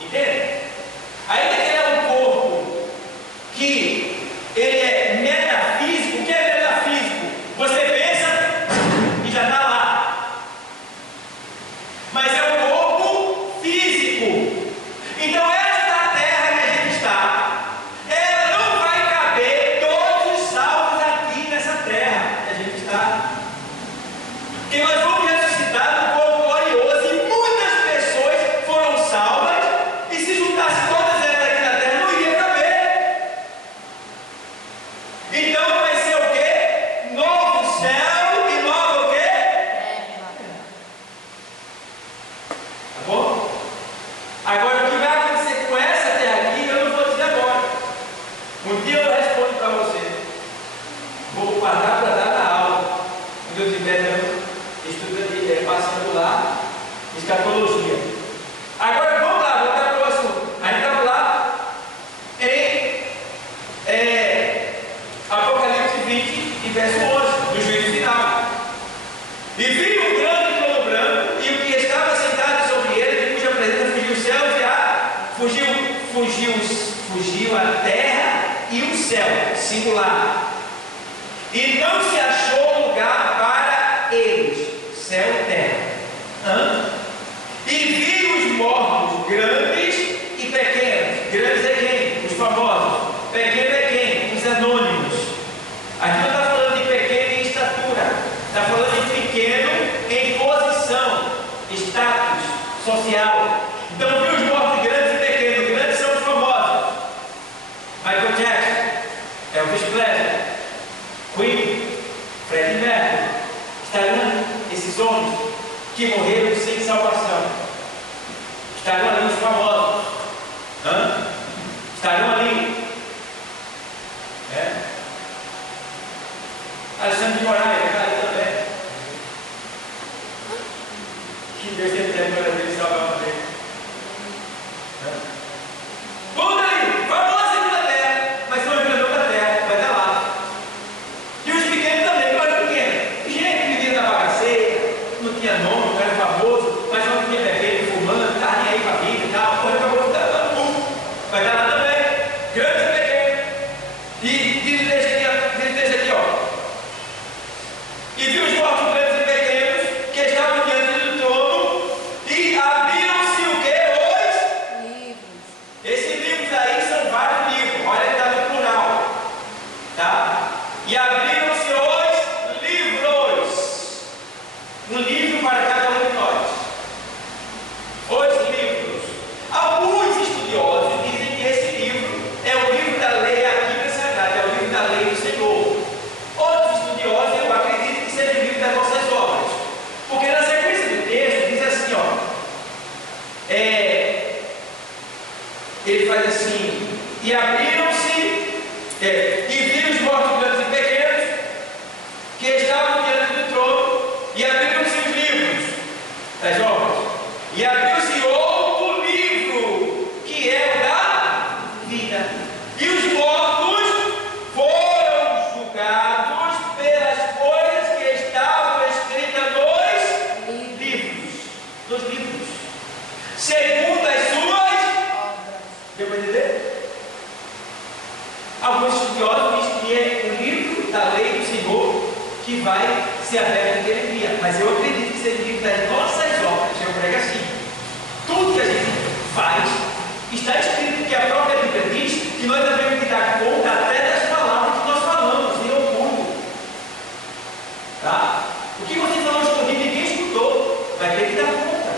entende? Ainda que ele é um corpo que ele é metafísico. O que é metafísico? Você pensa e já está lá. Mas é um corpo físico. Então esta terra que a gente está, ela não vai caber todos os salvos aqui nessa terra que a gente está. Porque nós vamos ressuscitar no corpo glorioso e muitas pessoas foram salvas, e se juntasse todas elas aqui na terra, não iria caber. Então vai ser o quê? Novo céu e nova o quê? Terra. Tá bom? Agora, o que vai acontecer com essa terra aqui, eu não vou dizer agora. Um dia eu respondo para você. Vou guardar para dar na aula. Quando eu estiver estudando, passando lá, escatologia. Agora, vamos lá, voltar para o assunto. A gente estava lá em Apocalipse 20, e verso 11, do juízo final. E vi um grande trono branco, e o que estava sentado sobre ele, de cuja presença fugiu os céus e a fugiu a terra e o céu, singular. E não se achou lugar para eles, céu e terra. E vi os mortos, grandes e pequenos. Grandes é quem? Os famosos. Pequeno é quem? Os anônimos. Aqui não está falando de pequeno em estatura, está falando de pequeno em posição, status social. Então, viu os mortos, grandes e pequenos. Grandes são os famosos: Michael Jackson, Elvis Presley, Queen, Freddie Mercury. Estarão esses homens que morreram sem salvação. Estarão ali os famosos. Estarão ali. Alexandre de Moraes, está ali também. Que Deus tenha misericórdia dele e salvar dele. Tudo ali, famoso aqui na terra, mas não é da terra, vai estar lá. E os pequenos também, qual era pequeno? Gente que vivia na bagaceira, não tinha nome, não era famoso, mas não tinha bebendo, fumando, estava nem aí para a vida e tal, foi famoso, vai estar lá também. Grandes e pequenos. E diz aqui, ó. E viu os mortos grandes e pequenos que estavam diante do trono, e abriram-se o que? Os Livros. Esses livros aí são vários livros, olha que está no plural, tá? E abriram-se os livros. fé que ele cria. Mas eu acredito que se ele vive das nossas obras, eu prego assim. Tudo que a gente faz, está escrito que a própria Bíblia diz que nós devemos dar conta até das palavras que nós falamos, em orgulho. Tá? O que você falou escondido, ninguém escutou, vai ter que dar conta.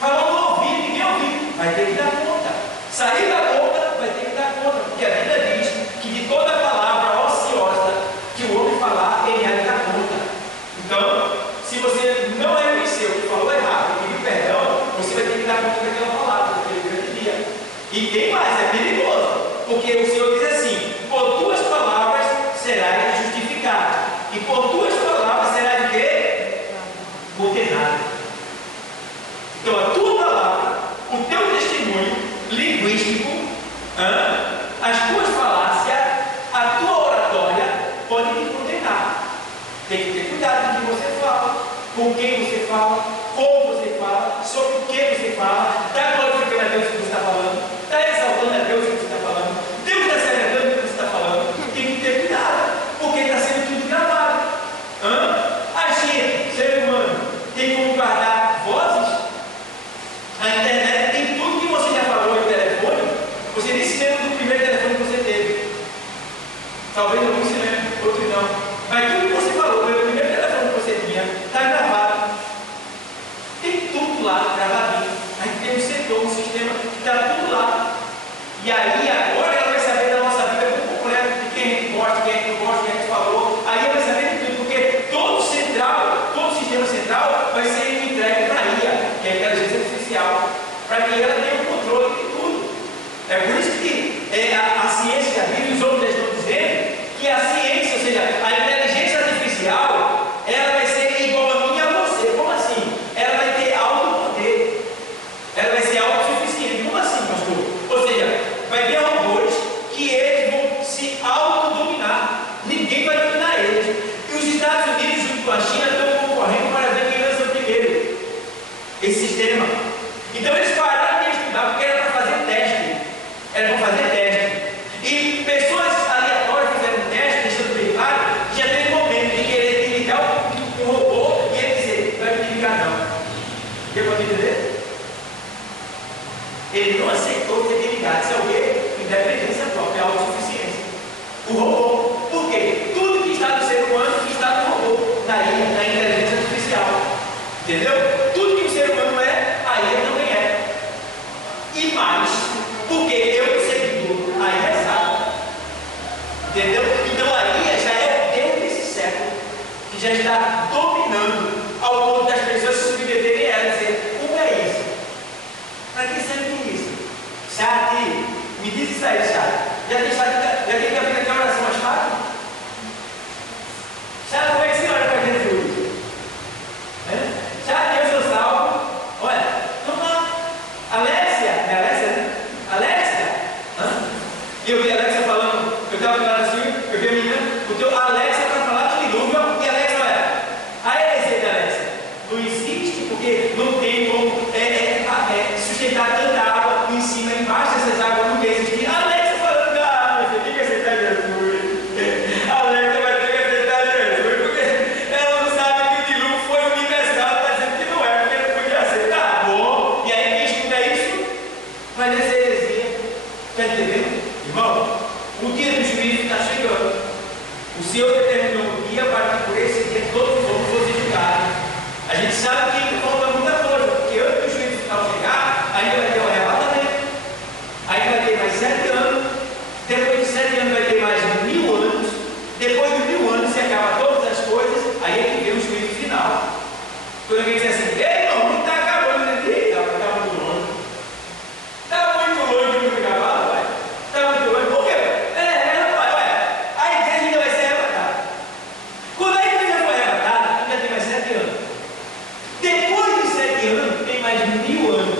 Falou no ouvido, ninguém ouviu, vai ter que dar conta. Sair da boca, vai ter que dar conta, porque a Bíblia diz que de toda palavra ociosa que o homem falar, ele há de dar conta. Então, se você não reconheceu que falou errado e pediu perdão, você vai ter que dar conta daquela palavra, daquele grande dia. E tem mais, é perigoso, porque o Senhor diz assim: por tuas palavras serás justificado, e por tuas palavras serás de quê? Condenado. Então a tua palavra, o teu testemunho linguístico, as tuas falácias, a tua oratória podem te condenar. Tem que ter cuidado com o que você fala, com quem você fala, como você fala, sobre o que você fala. Está glorificando a Deus o que você está falando, está exaltando a Deus o que você está falando, Deus está se agradando do que você está falando. Tem que ter cuidado, porque está sendo tudo gravado. A gente, ser humano, tem como guardar vozes. A internet tem tudo que você já falou no telefone. Você nem se lembra do primeiro telefone que você teve. Talvez alguns se lembrem, outros não. Mas tudo que você falou pelo primeiro telefone que você tinha está gravado. Tem tudo lá gravadinho. A gente tem um setor, um sistema que está tudo lá. E aí agora ela vai saber da nossa vida por completo, de quem a gente gosta, quem a gente não gosta, quem a gente falou. Aí ela vai saber de tudo, porque todo sistema central vai ser entregue para a IA, que é a inteligência artificial, para que ela tenha o controle de tudo. É por isso que a ciência, a Bíblia e os outros estão dizendo que a ciência, ou seja, a inteligência artificial, ela vai ser igual a mim e a você. Como assim? Ela vai ter autopoder. Ela vai ser autossuficiente. Como assim, pastor? Ou seja, vai ter robôs que eles vão se autodominar. Ninguém vai dominar eles. E os Estados Unidos, junto com a China, estão concorrendo para ver quem lança primeiro esse sistema. Então eles pararam de estudar porque era para fazer teste. Era para fazer teste. E pessoas aleatórias fizeram um teste, deixando bem claro, que já teve momento de querer ligar o robô e ele dizer: não vai me ligar não. Deu para entender? Ele não aceitou ter que ligar. Isso é o quê? Independência própria, autossuficiência. O robô. Por quê? Tudo que está no ser humano está no robô, na inteligência artificial. Entendeu? Tudo que o ser humano é, a IA também é. E mais, porque eu, seguidor, a IA sabe. Entendeu? Então a IA já é o Deus desse século, que já está dominando ao ponto das pessoas se submeterem a ela e dizer: como é isso? Para que serve isso? Chat, me diz isso aí, chat. Já tem que abrir aqui a oração mais fácil? Chat, como é que se ora para Jesus? Já Deus eu salvo. Olha, vamos lá. Alexia, é Alexia, né? Alexia? E eu vi a Alexia falando, eu estava falando assim, eu vi a menina, o teu Alexia para falar do dilúvio, e a Alexia, olha, a heresia da Alexia não existe, porque não tem como sustentar tanta água em cima, embaixo dessas águas, não quer existir. A Alexia falando: ah, você tem que aceitar Jesus. A Alexia vai ter que aceitar Jesus, porque ela não sabe que o dilúvio foi universal, está dizendo que não é, porque não podia aceitar. Bom, e aí quem escuta isso vai nessa heresia. Está entendendo? Irmão, o dia do juízo está chegando. O Senhor determinou um dia para que por esse dia todos os homens fossem julgados. A gente sabe que ainda falta muita coisa, porque antes do juízo final chegar, ainda vai ter o arrebatamento. Aí vai ter mais 7 anos. Depois de 7 anos vai ter mais 1000 anos. Depois de 1000 anos se acaba todas as coisas. Aí é que vem o juízo final. Quando alguém diz assim: ei, não, não está acabando, né? Está muito longe. Está muito longe de muito acabado, pai. Está muito longe. Por quê? Rapaz, olha, a igreja ainda vai ser arrebatada. Quando a igreja for arrebatada, ainda tem mais 7 anos. Depois de 7 anos, tem mais 1000 anos.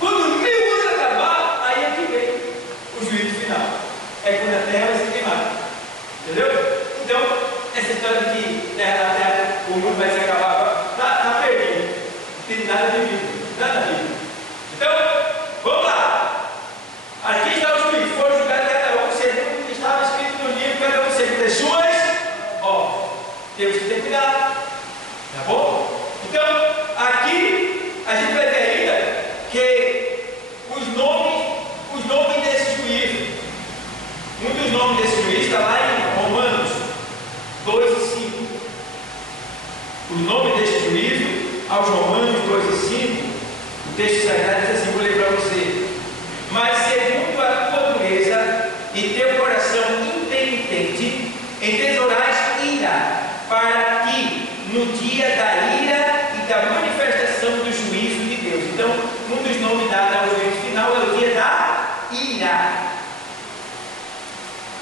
Quando 1000 anos acabar, aí é que vem o juízo final. É quando a terra vai ser queimada. Entendeu? Então, essa história de que a terra, o mundo vai se acabar, está perdido. o nome deste juízo, aos Romanos 2:5, o texto sagrado diz assim, vou ler para você: mas segundo a tua dureza e teu coração impenitente, entesourais ira, para que no dia da ira e da manifestação do juízo de Deus. Então, um dos nomes dados ao juízo final é o dia da ira.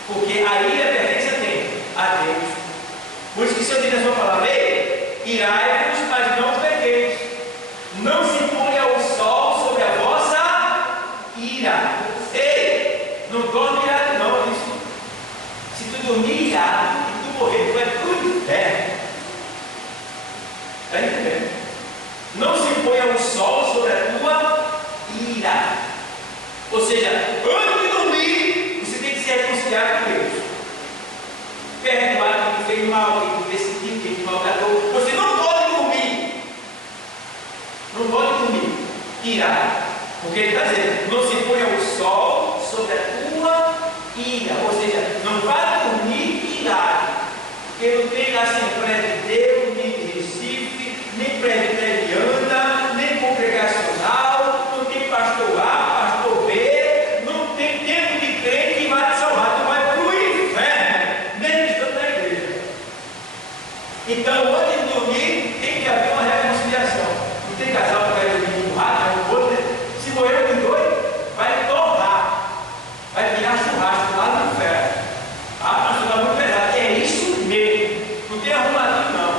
Porque a ira pertence a quem? A Deus. Por isso que o Senhor diz na sua palavra: ei, irai-vos, mas não pequeis. Não se ponha o sol sobre a vossa ira. Ei, não dorme irado não, isso. Se tu dormir irado e tu morrer, tu vai pro inferno. Está entendendo? Não se ponha o sol sobre a tua ira. Ou seja, antes de dormir, você tem que se reconciliar com Deus. Perdoar quem te fez mal, quem te perseguiu, quem te maltratou. Você não pode dormir. Não pode dormir irado. Porque ele está dizendo: não se ponha o sol sobre a tua ira. Ou seja, não vá dormir irado. Porque não tem Assembleia de Deus, nem de Recife, nem presbiteriana, nem congregacional, não tem pastor A, pastor B, não tem tempo de crente que vai te salvar. Tu vai para o inferno, nem estando na igreja. Então, antes de dormir, tem que haver uma reconciliação. Não tem casal que vai dormir no rato, no outro, né? Se morrer com dois, vai torrar, vai virar churrasco lá no inferno. Ah, mas está muito pesado. É isso mesmo. Não tem arrumadinho, não.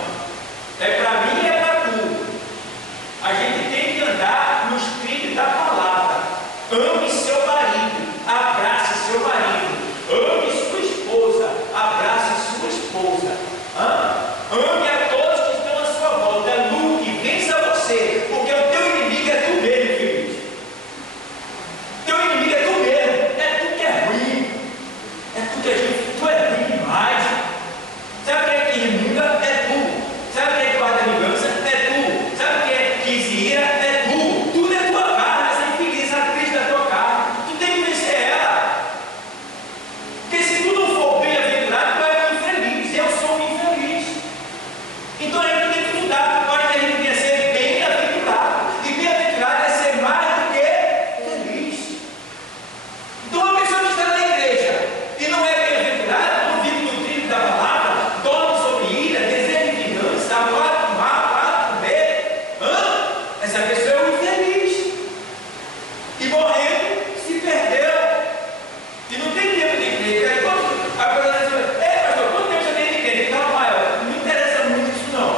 É para mim e é para tu. A gente tem que andar nos trilhos da palavra. Ame seu marido, abrace seu marido. Ame sua esposa, abrace sua esposa. Ame a todos que estão à sua volta. Lute, vença você, porque o teu inimigo é tu mesmo, querido. Teu inimigo é tu mesmo. É tu que é ruim. É tu que é ruim. Tu é ruim demais. Sabe quem é que remunga? É tu. Sabe quem é que guarda vingança? É tu. Sabe quem é que se ira? É tu. Tudo é tua carne, essa infeliz, a Cristo é tua carne. Tu tem que vencer ela. Porque se tu não for bem-aventurado, tu é um infeliz. Eu sou um infeliz. Então a gente tem que mudar. Para que a gente venha ser bem-aventurado. E bem-aventurado é ser mais do que feliz. Então uma pessoa que está na igreja e não é bem-aventurada, não vive no trilho da palavra, dorme sobre ira, deseja vingança, aguarda o mal, aguarda comer. Essa pessoa é um infeliz. E morrendo, se perdeu. E não tem tempo de igreja. Aí quando a pessoa diz: ei, pastor, quanto tempo você tem de igreja? Então, maior, não me interessa muito isso não.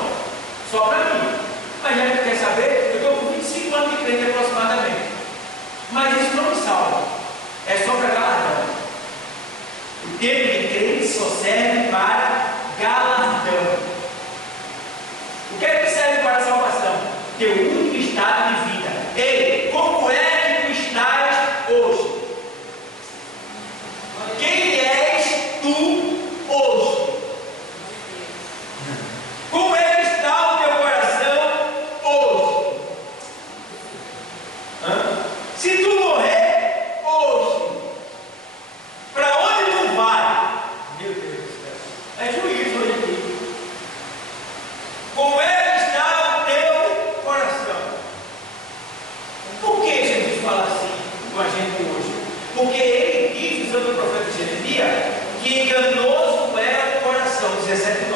Só para mim. Mas já que quer saber, eu estou com 25 anos de igreja aproximadamente. Mas isso não me salva. É só para galardão. O tempo de crente só serve para galardão. O que é que serve para a salvação? Teu único estado de vida. Ei, como é que tu estás hoje? Quem és tu hoje? Como é que está o teu coração hoje? Se tu morrer hoje, para onde tu vai? Meu Deus do céu, é juízo hoje aqui. Como é que está o teu coração? Por que Jesus fala assim com a gente hoje? Porque ele diz, usando o profeta Jeremias, que enganoso é o coração, 17:9,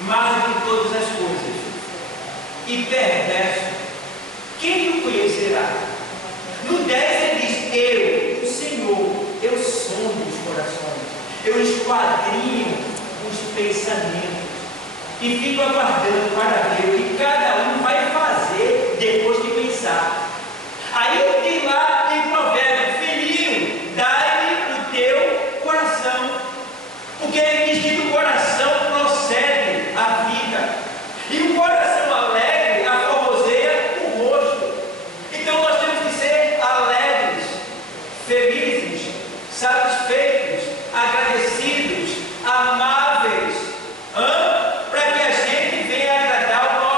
mais do que todas as coisas, e perverso, quem o conhecerá? No 10 ele diz: eu, o Senhor, eu sondo os corações, eu esquadrinho os pensamentos, e fico aguardando para ver o que cada um vai fazer depois de pensar. Aí tem lá em Provérbio: filhinho, dai-me o teu coração, porque ele diz que do coração procede a vida, e o coração alegre aformoseia o rosto. Então nós temos que ser alegres, felizes, satisfeitos, agradecidos, amáveis, para que a gente venha agradar o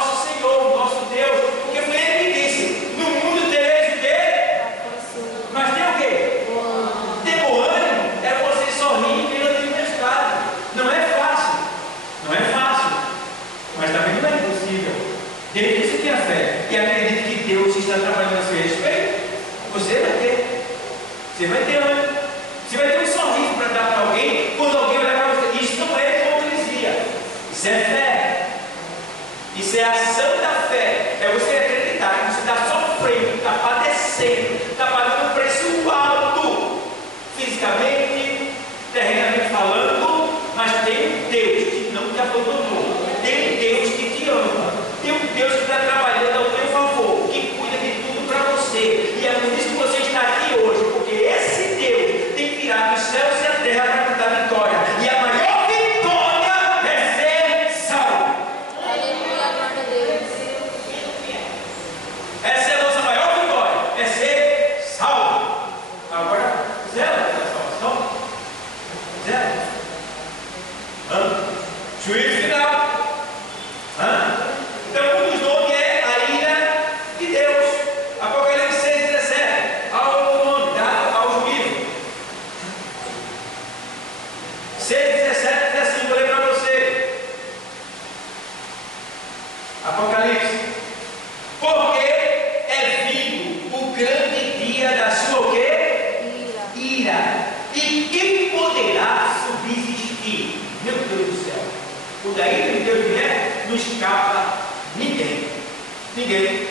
Isso é a ação da fé. É você acreditar que você está sofrendo, está padecendo, está pagando um preço alto, fisicamente, terrenamente falando, mas tem um Deus que não te abandonou. Tem um Deus que te ama. Tem um Deus que está trabalhando ao teu favor, que cuida de tudo para você. E é por isso que você está aqui hoje, porque esse Deus tem virado os céus e a terra para contar vitória. E a maior vitória é ser salvo. Aleluia, glória a Deus. Essa é a nossa maior vitória, é ser salvo. Agora, zero da salvação. Zero. Juízo final. Então, um dos nomes é a ira de Deus. Apocalipse 6,17. Ao nome dado ao juízo. 6,17 diz assim, vou ler para você. Apocalipse. Porque é vindo o grande dia da sua o quê? Ira. E quem poderá subsistir? Meu Deus do céu. O da ira de Deus não escapa ninguém. Ninguém.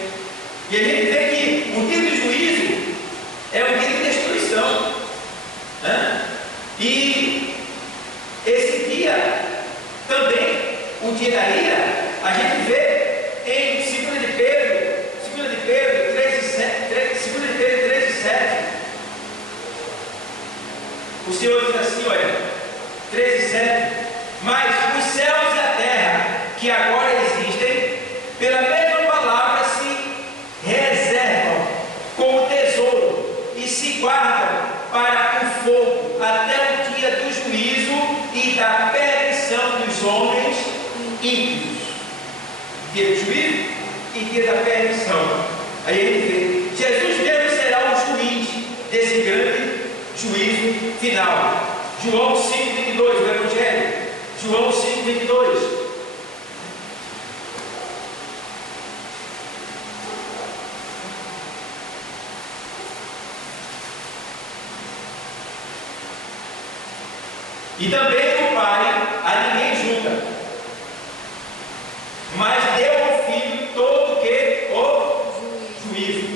E a gente vê que o dia do juízo é um dia de destruição. E esse dia também, o dia da ira, a gente vê em 2 de Pedro 13,7. O Senhor diz assim, olha, 13,7. Mas os céus e a terra, que agora existem, pela mesma palavra se reservam como tesouro e se guardam para o fogo até o dia do juízo e da perdição dos homens ímpios. Dia do juízo e dia da perdição. Aí ele vê, Jesus mesmo será o juiz desse grande juízo final. João 5,22, o Evangelho. João 5,22. E também o Pai a ninguém julga, mas deu ao Filho todo o que? O juízo.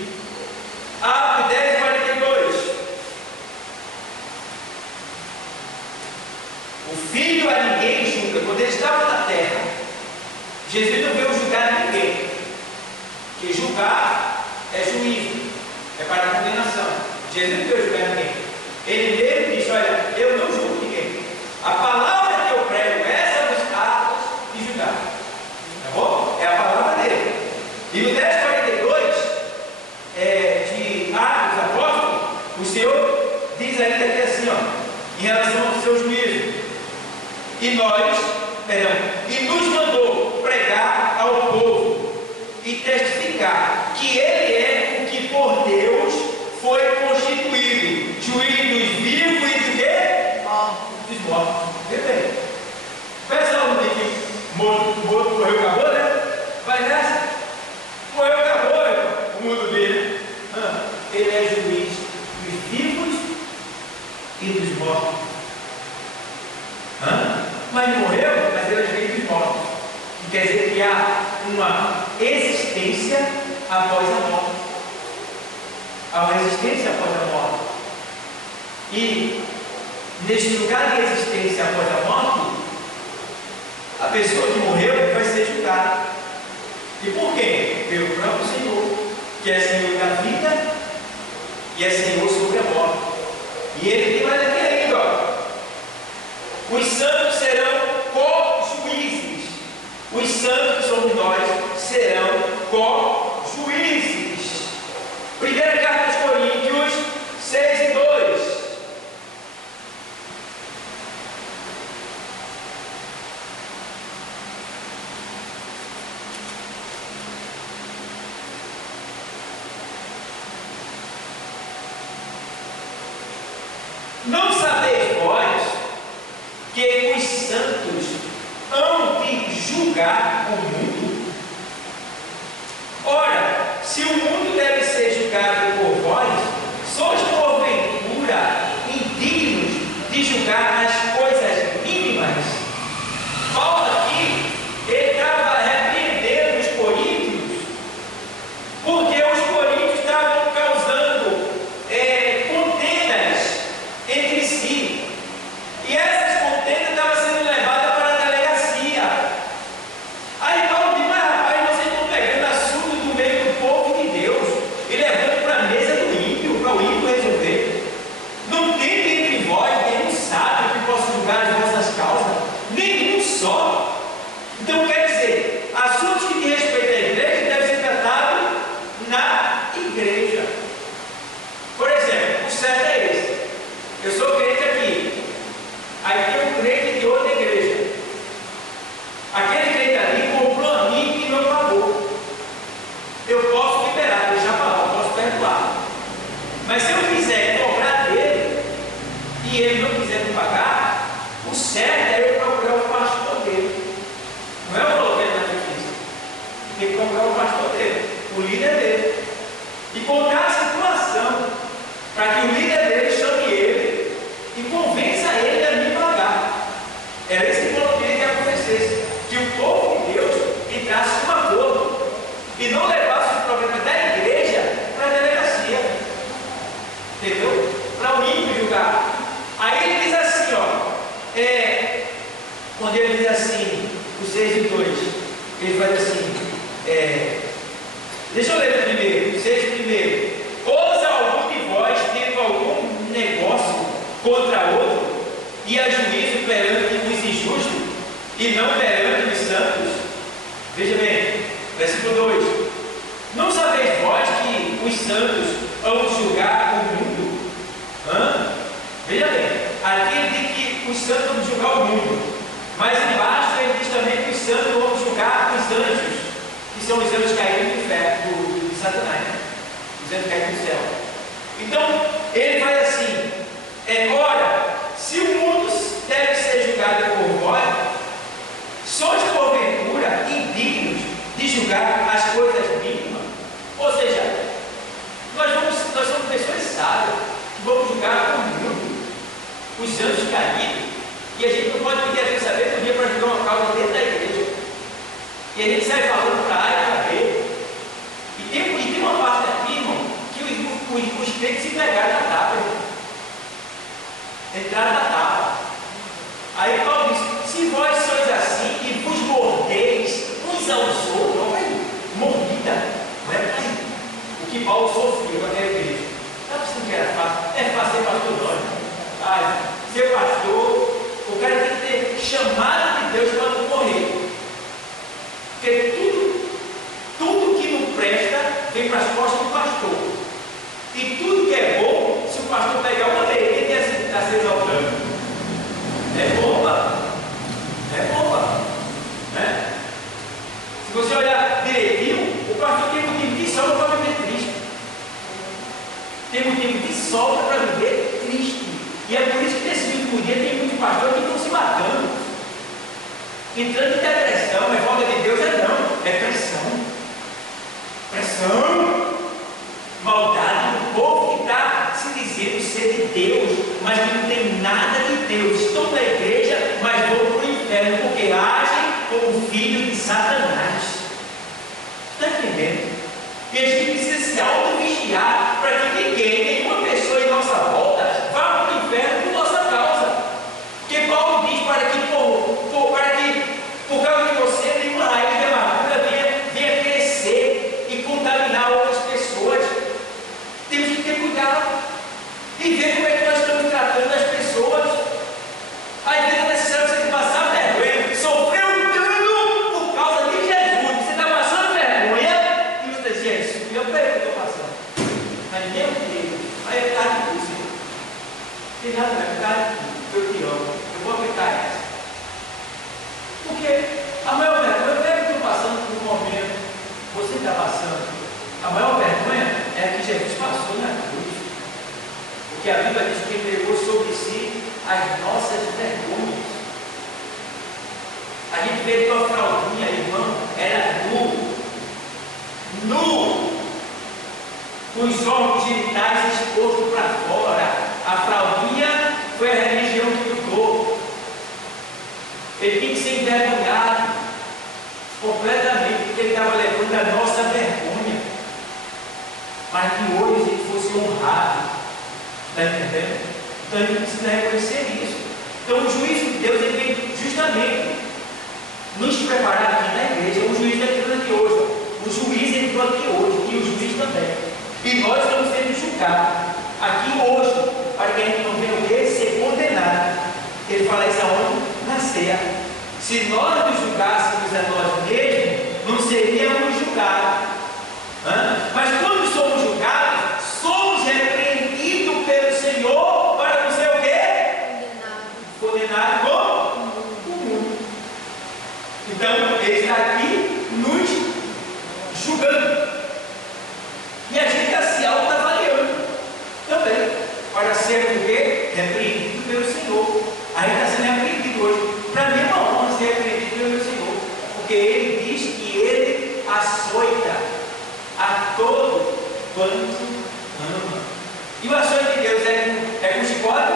Atos 10,42. O Filho a ninguém julga. Quando ele estava na terra, Jesus não veio julgar ninguém. Porque julgar é juízo, é para a condenação. Jesus não veio julgar ninguém. Ele mesmo disse, olha, eu não julgo ninguém. A palavra que eu prego é essa dos atos de julgar. Tá bom? É a palavra dele. E no 10,42 de Atos dos Apóstolos, o Senhor diz ainda aqui assim, ó, em relação ao seu juízo. E nos mandou pregar ao povo e testificar que Ele é o que por Deus foi constituído, juiz dos vivos e do quê? Dos mortos. Vê bem. Pensa um dia que morto morreu, acabou, né? Vai nessa. Morreu, acabou, né? O mundo dele. Ele é juiz dos vivos e dos mortos. Mas morreu, mas ele é juiz dos mortos. Quer dizer que há uma existência após a morte. Há uma existência após a morte. E neste lugar de existência após a morte, a pessoa que morreu vai ser julgada. E por quê? Pelo próprio Senhor, que é Senhor da vida e é Senhor sobre a morte. E ele tem mais aqui ainda, ó. Os santos serão co-juízes. Os santos, que somos nós, serão co-juízes. Primeira carta aos Coríntios 6:2. Não sabeis vós que os santos hão de julgar o mundo? Ora, se o mundo deve ser julgado por vós, sois porventura indignos de julgar as coisas mínimas? Paulo aqui, ele estava repreendendo dizer, assuntos que diz respeito à igreja devem ser tratados na igreja. Por exemplo, o certo é esse. Eu sou crente aqui. Aí tem um crente de outra igreja. Aquele crente ali comprou a mim e não pagou. Eu posso liberar, deixar para lá, eu posso perdoar. Mas se eu quiser cobrar dele e ele não quiser me pagar, o certo é eu procurar o pastor dele. Não é o colocar ele na justiça. Tem que procurar o pastor dele, o líder dele. E contar a situação, para que o líder dele chame ele e convença ele a me pagar. Era isso que Paulo queria que acontecesse. Que o povo de Deus entrasse num acordo e não levasse os problemas da igreja para a delegacia. Entendeu? Para o ímpio julgar. Aí ele diz assim, quando ele diz assim, o 6 e 2, ele faz assim, deixa eu ler primeiro, 6 primeiro. Ousa algum de vós tendo algum negócio contra outro e a juízo perante os injustos e não perante os santos? Veja bem, versículo 2: não sabeis vós que os santos vão julgar o mundo? Veja bem, aqui ele diz que os santos vão julgar o mundo, mas embaixo ele diz também que os santos vão julgar os anjos, que são os anjos caídos do inferno, de Satanás, né? Os anjos caídos do céu. Então ele faz assim: ora, se o mundo deve ser julgado por vós, sois porventura indignos de julgar as coisas mínimas? Ou seja, nós somos pessoas sábias que vamos julgar o mundo, os anjos caídos, e a gente não pode pedir a Deus sabedoria para julgar uma causa dentro da igreja. E a gente sai falando para A e para B. E tem uma parte aqui, irmão, que os crentes se pegaram na tapa, irmão. Entraram na tapa. Aí Paulo diz: se vós sois assim e vos mordeis uns aos outros, olha aí, mordida, não é aí. O que Paulo sofreu naquela igreja. Não é possível que era fácil. É fácil ser pastor, não. Ser pastor, o cara tem que ter chamado de Deus para não morrer. Porque tudo que não presta vem para as costas do pastor. E tudo que é bom, se o pastor pegar uma lei, quem está se exaltando? É bomba. É bomba. Né? Se você olhar direitinho, o pastor tem motivo de sobra para viver triste. Tem motivo de sobra para viver triste. E é por isso que nesse último dia tem muitos pastores que estão se matando. Entrando em depressão, é falta de Deus, é pressão. Pressão. Maldade do povo que está se dizendo ser de Deus, mas que não tem nada de Deus. Estão na igreja, mas vão para o inferno, porque agem como filhos de Satanás. Está entendendo? E a gente precisa se auto-vigiar para que ninguém, nenhuma pessoa em nossa volta, vá para o inferno por nossa causa. Porque Paulo diz para que por causa de você, nenhuma raiz de amargura venha crescer e contaminar outras pessoas. Temos que ter cuidado e ver como é que nós estamos tratando as pessoas. Às vezes é necessário você passar vergonha. Sofreu um dano por causa de Jesus. Você está passando vergonha e você diz: Jesus, eu peraí que eu estou passando. Mas meu Deus, aí é tarde de você. Tem nada a ver, eu te amo. Eu vou aplicar essa. Porque a maior vergonha não é que eu estou passando por um momento, você está passando. A maior vergonha é a que Jesus passou na cruz. Porque a Bíblia diz que ele levou sobre si as nossas vergonhas. A gente vê que a fraldinha, irmão, era nu, com os órgãos genitais expostos para fora. A fraldinha foi a religião que mudou. Ele tinha que ser envergonhado completamente, porque ele estava levando a nossa vergonha, para que hoje ele fosse honrado. Está entendendo? Então a gente precisa reconhecer isso. Então o juízo de Deus ele vem justamente nos preparar aqui na igreja. O juiz entrou aqui hoje. O juiz entrou aqui hoje e o juiz também. E nós estamos sendo julgados aqui hoje, para que a gente não venha o quê? Ser condenado. Ele fala isso aonde? Na ceia. Se nós nos julgássemos a nós mesmos, julgados. Mas quando somos julgados, somos repreendidos pelo Senhor para não ser o quê? Condenado com o mundo. Então, Ele está aqui nos julgando. E a gente está se autoavaliando também, para ser o quê? Repreendido pelo Senhor. A gente está sendo repreendido hoje. Para mim é uma honra ser repreendido pelo Senhor, porque Ele diz que Ele açoita a todo quanto ama. E o açoite de Deus é com chicote,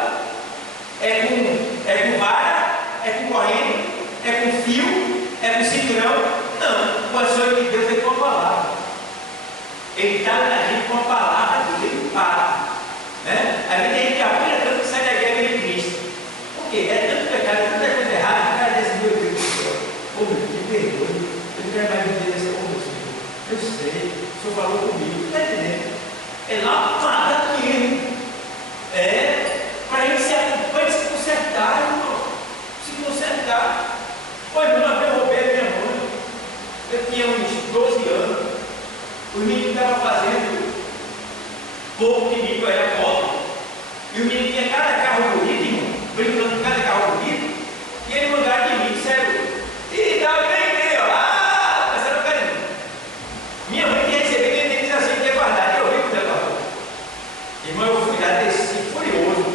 é com vara, é com corrente, é com fio, é com cinturão. Não, o açoite de Deus é com a palavra. Ele está na gente com a palavra dele, para. Né? A gente tem que apanhar tanto que sai da guerra de Cristo. Por quê? É tanto pecado, é tanta coisa errada, o cara desse meu Deus do céu. Ô meu Deus, me perdoe. Eu não quero mais viver dessa coisa, Senhor. Eu sei, o Senhor falou comigo, está entendendo? É lapada mesmo. Para a gente se consertar, irmão. Se consertar. Oi, uma vez eu roubei a minha mãe. Eu tinha uns 12 anos. Os meninos estavam fazendo pouco comigo, eu era pobre. E o menino tinha cada carro bonito, irmão, brincando com cada carro bonito. E ele mandaram de mim, sério. E dava bem, ó. Começaram a cair. Minha mãe tinha recebido a indenização de ter guardado. Eu vi quando ela guardou. Irmão, eu fui lá, desci furioso.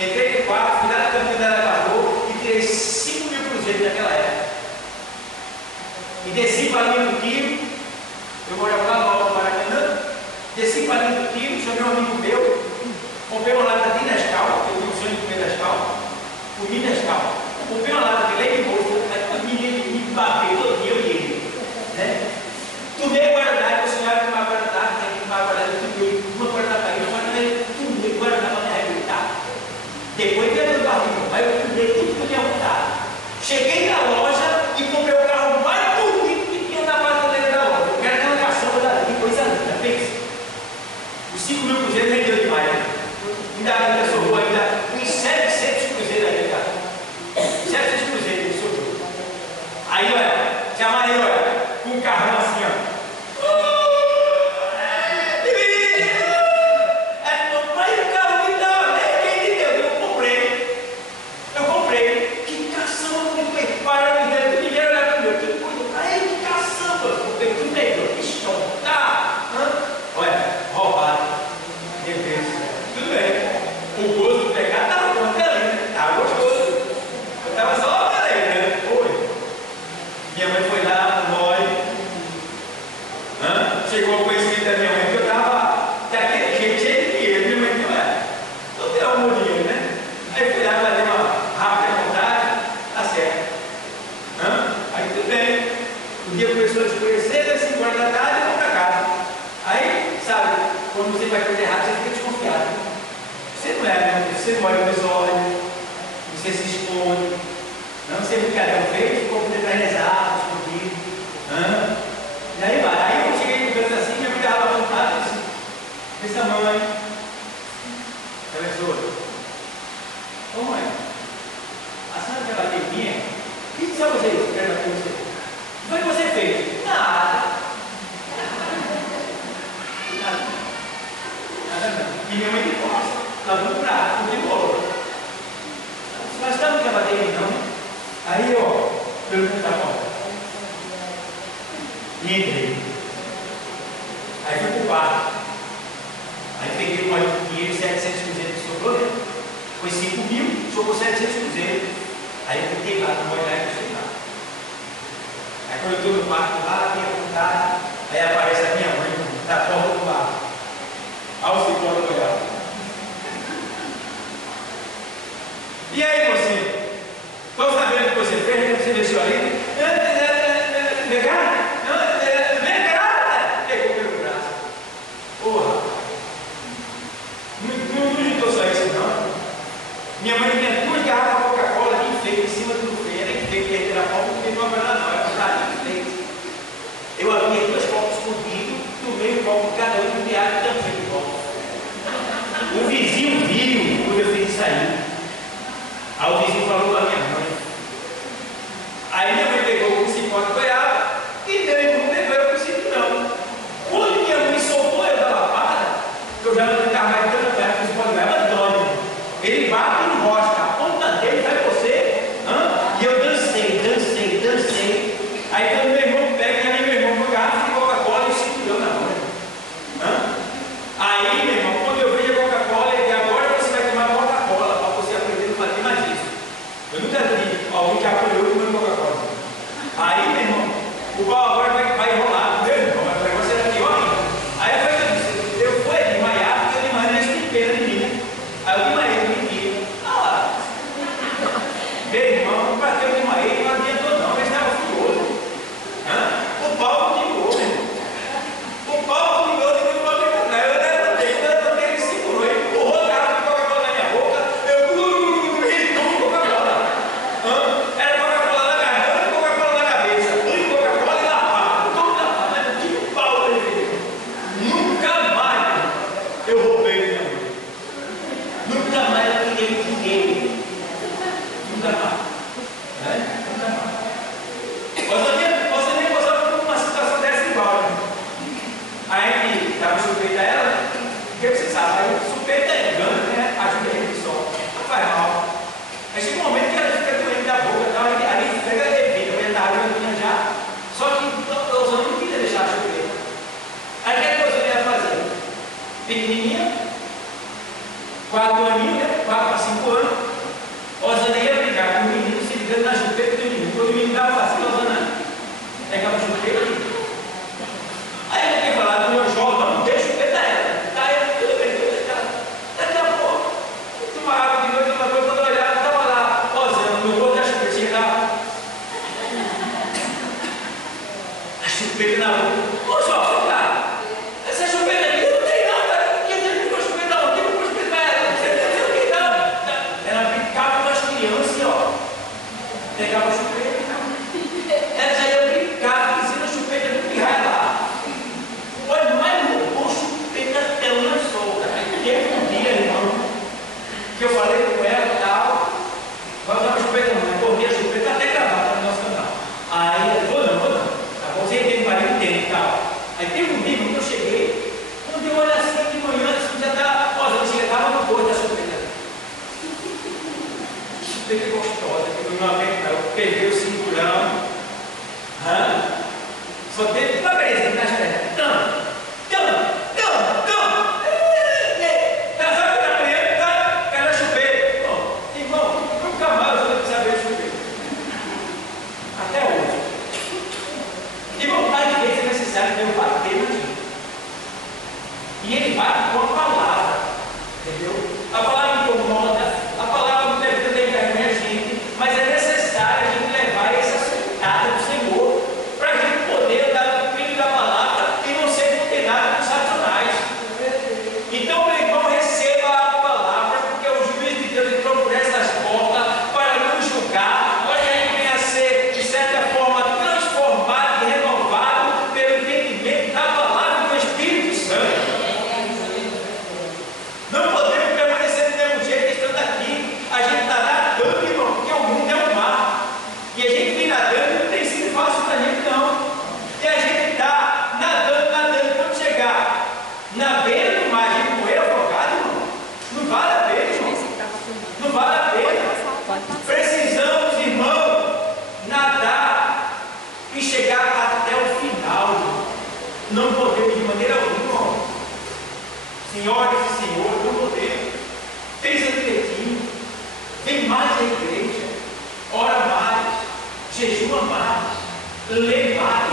Entrei no quarto, fui lá na caminho dela guardou e tirei 5.000 cruzeiros naquela época. E desci para a linha do tiro. Eu morava lá no Maracanã, desci para dentro do tiro, chamei um amigo meu, comprei uma lata de Nescau, eu tinha um sonho de comer Nescau, comi Nescau, comprei uma lata de leite moço, aí os meninos me bateu todo dia, eu e ele, né? Tomei Guaraná, eu sonhava com uma Guaraná, tem que tomar Guaraná, eu tomei uma Guaraná para ir, tomei Guaraná para me arrebentar. Depois de eu barriga, mas eu tomei tudo que eu tinha vontade. Cheguei na loja e comprei o carro mais bonito que tinha na prateleira da loja. Eu quero aquela caçamba dali, coisa linda, pensa. Os 5.000 cruzeiros rendeu demais, né? Ainda sobrou ainda uns 700 cruzeiros ali, cara. 700 cruzeiros que sobrou. Aí, olha, te amarrei, olha, com um carrão assim, ó. Chegou o conhecimento da minha mãe que eu estava daquele jeito, cheio de dinheiro. Minha mãe não é. Não tem amor dinheiro, né? Aí fui lá fazer uma rápida contagem, tá certo. Aí tudo bem. O dia começou a escurecer, às 5 horas da tarde, eu vou para casa. Aí, sabe, quando você vai fazer errado, você fica desconfiado. Você não é, né? Você não olha nos olhos, você se esconde. Não sei o que cada um fez, ficou com detalhezado, escondido. E aí vai. Aí eu cheguei no canto assim, minha mãe estava levantada e disse: essa mãe, professora, ô mãe, a senhora quer bater em mim? O que só você disse que quer bater em você? O que foi que você fez? Nada. Nada não. E minha mãe de costa, estava muito brava, não tem bolo. Mas você não quer bater em mim, não? Aí eu pergunto a porta. E entrei. Aí fui para o quarto. Aí peguei uma dinheiro, 700 cruzeiros que sobrou, né? Foi 5.000, sobrou 700 cruzeiros. Aí eu fiquei lá, não vou olhar e fui lá. Aí quando eu estou no quarto lá, tem a vontade, aí aparece a minha mãe na porta do quarto. Ao segundo olhar. E aí, você? Estou sabendo o que você fez, você deixou ali? Pegar? Pegou pelo braço. Porra! Não juntou só isso, não. Minha mãe tinha 2 garrafas de Coca-Cola enfeite em cima do buffet. Era enfeite, era pau, porque não era não, era pra enfeite. O pau agora vai enrolar, meu irmão, o negócio era pior ainda. Aí foi que eu disse, eu fui desmaiar, porque eu desmaiei nesse tempero de mim, né? Aí eu desmaiei do menino. Meu irmão, para que eu desmaiei, não adiantou não, mas estava furioso. O pau continuou, meu irmão. O pau continuou, eu não levantei, ele segurou, ele empurrou a garrafa de Coca-Cola na minha boca, ele tomou Coca-Cola. Era Coca-Cola na garganta e Coca-Cola na cabeça. Coca-Cola e na pá. Tudo na pá, mas não tinha um pau ali. Nunca mais eu roubei minha mãe. Nunca mais eu queria ninguém. Nunca mais. Nunca mais. Você nem passava por uma situação dessa igual. Aí que estava suspeita ela, porque você sabe, aí suspeita é engano, né? Ajuda a gente só. Não faz mal. Aí chega um momento que ela fica doente da boca, tal, aí pega a bebida, porque ela estava doente já. Só que eu não queria deixar a chuveira. Aí o que a coisa ia fazer? Pequenininha, 4 aninhos, né? 4 a 5 anos. Osana ia brincar com o menino, se ligando na chuveira do menino. Quando o menino dava assim, Osana pegava a chuveira e. Aí eu fiquei falando com o meu jovem, não deixa chuveira ela. Tá ela, tudo bem, daqui a pouco. Uma água de noite, uma coisa, quando eu olhava, estava lá, Osana, no meu da chuveira, chegava. A chuveira na rua. Ô jovem, cara, essa chuveira aqui não tem nada. Quer dizer, não vou chuveira não, que não vou chuveira ela. Você não tem nada. Ela brincava com as crianças, ó. Pegava a chuveira. Ela já ia brincar, dizendo a chuveira do pirraia lá. Olha, mas não vou chuveira até uma solta. Aí teve um dia, irmão, que eu falei com ela e tal. Vai usar a chuveira não, mas dormir a chuveira até gravada no nosso canal. Aí ela falou, não. Tá bom, você entende, marido entende e tal. Aí teve um dia que eu cheguei, quando eu olho assim de manhã, assim, já tá, ó, você estava no corpo da chuveira. Chuveira gostosa, que eu não aguento, eu peguei o cinturão. Só teve uma vez nas pernas. Sabe na manhã, tá na chuveira. Irmão, nunca mais eu vou saber chover. Até hoje. Irmão, às vezes é necessário Deus bater na gente. E Ele bate com a palavra. Entendeu? A palavra incomoda, a palavra não deve ter enganar a gente, mas é necessário a gente levar essa açutada do Senhor para a gente poder dar o filho da palavra e não ser condenado por Satanás. Então, meu irmão, receba a palavra, porque o juiz de Deus entrou por essas portas para nos julgar, para que a gente venha a ser, de certa forma, transformado e renovado pelo entendimento da palavra do Espírito Santo. Não podemos permanecer do mesmo jeito estando aqui. A gente está nadando, irmão, porque o mundo é um mar. E a gente vem nadando e não tem sido fácil para a gente, não. E a gente está nadando, quando chegar na beira do mar, a gente morrer afogado, irmão. Não vale a pena, irmão. Não vale a pena. Precisamos, irmão, nadar e chegar até o final, irmão. Não podemos de maneira alguma, irmão. Senhoras e senhores, não podemos. Pensa direitinho. Vem mais à igreja. Ora mais. Jejua mais. Lê mais.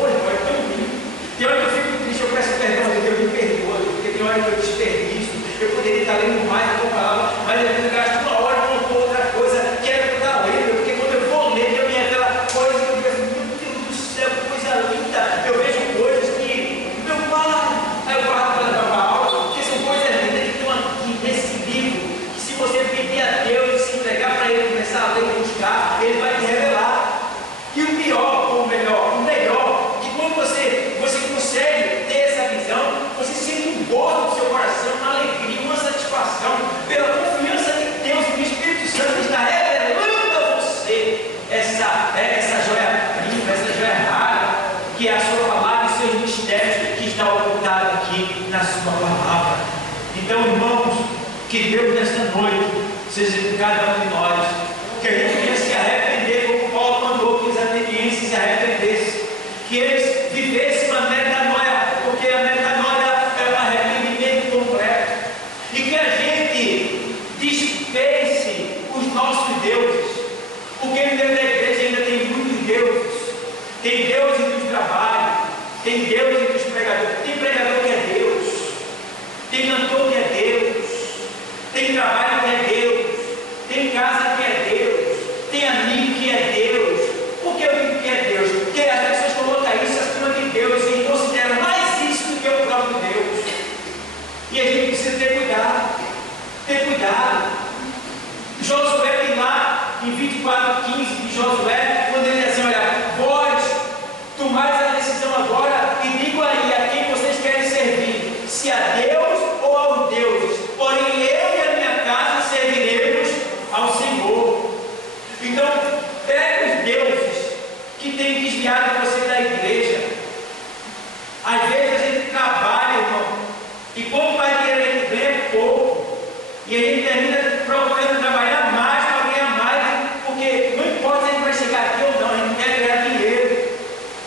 Olha, é tão lindo. Tem hora que eu fico triste, eu peço perdão a Deus, me perdoa, porque tem hora que eu desperdiço. Eu poderia estar lendo mais a tua palavra, mas eu gasto uma hora com outra coisa que era para estar lendo, porque quando eu vou ler, eu me aquela coisa que eu digo assim, meu Deus do céu, que coisa linda. Eu vejo coisas que, meu pai, aí eu guardo para levar para a aula, porque são coisas lindas que estão aqui nesse livro, que se você pedir a Deus e se entregar para Ele, começar a ler e buscar, Ele vai te revelar. E o pior, ou o melhor, que quando você consegue ter essa visão, você sente um gosto no seu coração, uma alegria, uma satisfação, pela confiança de Deus e do Espírito Santo está revelando a você essa joia-prima, essa joia rara, que é a sua palavra e seus mistérios que está ocultado aqui na sua palavra. Então, irmãos, que Deus nesta noite seja com cada um de nós, que a gente venha se arrepender, como Paulo mandou que os atenienses se arrependessem, que eles vivessem uma metanoia, porque a metanoia é um arrependimento completo, e que a gente desfez os nossos deuses, porque no meio da igreja ainda tem muitos deuses, Tem Deus entre os trabalhos, tem Deus entre os pregadores, tem pregador que é Deus, tem cantor que é Deus, tem trabalho que é Deus, tem casa que é Deus, tem amigo que é Deus. Por que eu digo que é Deus? Porque as pessoas colocam isso acima de Deus e consideram mais isso do que o próprio Deus. E a gente precisa ter cuidado, ter cuidado. Josué tem lá em 24:15 de Josué, quando ele diz assim: olha, vós tomais a decisão agora e digo aí a quem vocês querem servir, se a Deus ou aos deuses, porém eu e a minha casa serviremos ao Senhor. Então, pega os deuses que têm desviado você da igreja. Às vezes a gente trabalha, irmão, e quanto mais dinheiro a gente ganha é pouco, e a gente termina procurando trabalhar mais para ganhar mais, porque não importa se a gente vai chegar aqui ou não, a gente quer ganhar dinheiro,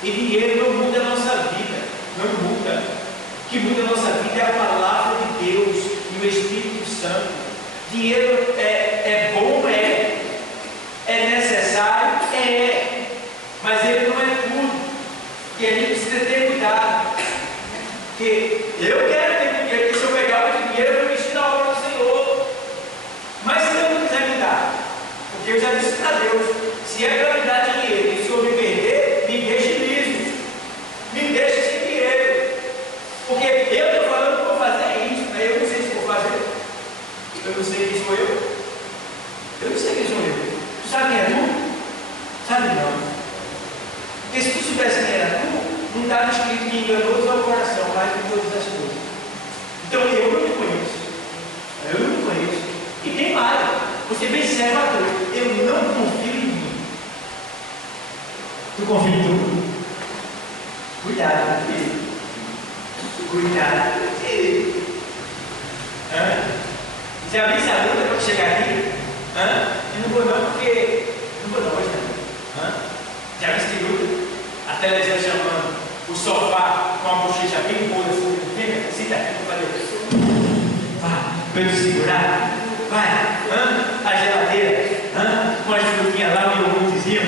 e dinheiro não muda a nossa vida, não muda. O que muda a nossa vida é a palavra de Deus e o Espírito Santo. Dinheiro é bom, é necessário, mas ele não é tudo, e a gente precisa ter cuidado, porque eu quero ter dinheiro, porque se eu pegar muito dinheiro eu vou investir na obra do Senhor. Mas se Deus não quiser me dar, porque eu já disse para Deus, se é para me dar dinheiro e se eu me perder, me deixe liso, me deixe sem dinheiro, porque eu estou falando que vou fazer isso, mas eu não sei se vou fazer, eu não sei quem sou eu não sei quem sou eu. Tu sabe quem é tu? Sabe não, porque se tu soubesse quem era tu, não estava escrito que enganoso é o coração, mais que todas as coisas. Então eu não te conheço, e tem mais, você bem serve a Deus, eu não confio em mim. Tu confia em tu? Cuidado, filho. Cuidado, filho. Já vi essa luta para chegar aqui? Eu não vou não, porque não vou não hoje não. Já vi essa luta? A televisão chamando, o sofá com a bochecha bem boa assim, vem, senta aqui para fazer. Vai, para eu segurar. Vai, a geladeira, com as frutinhas lá, o iogurtezinho,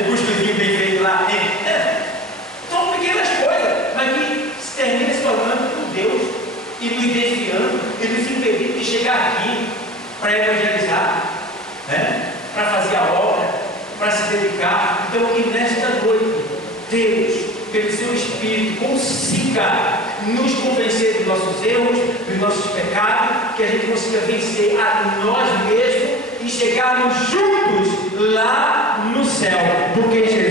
o cuscuzinho bem feito lá. São pequenas coisas, mas que se termina se tornando por Deus e nos desviando e nos impedindo de chegar aqui para evangelizar, para fazer a obra, para se dedicar. Então, que nesta noite, Deus, pelo seu Espírito, consiga nos convencer dos nossos erros, dos nossos pecados, que a gente consiga vencer a nós mesmos e chegarmos juntos lá no céu, porque Jesus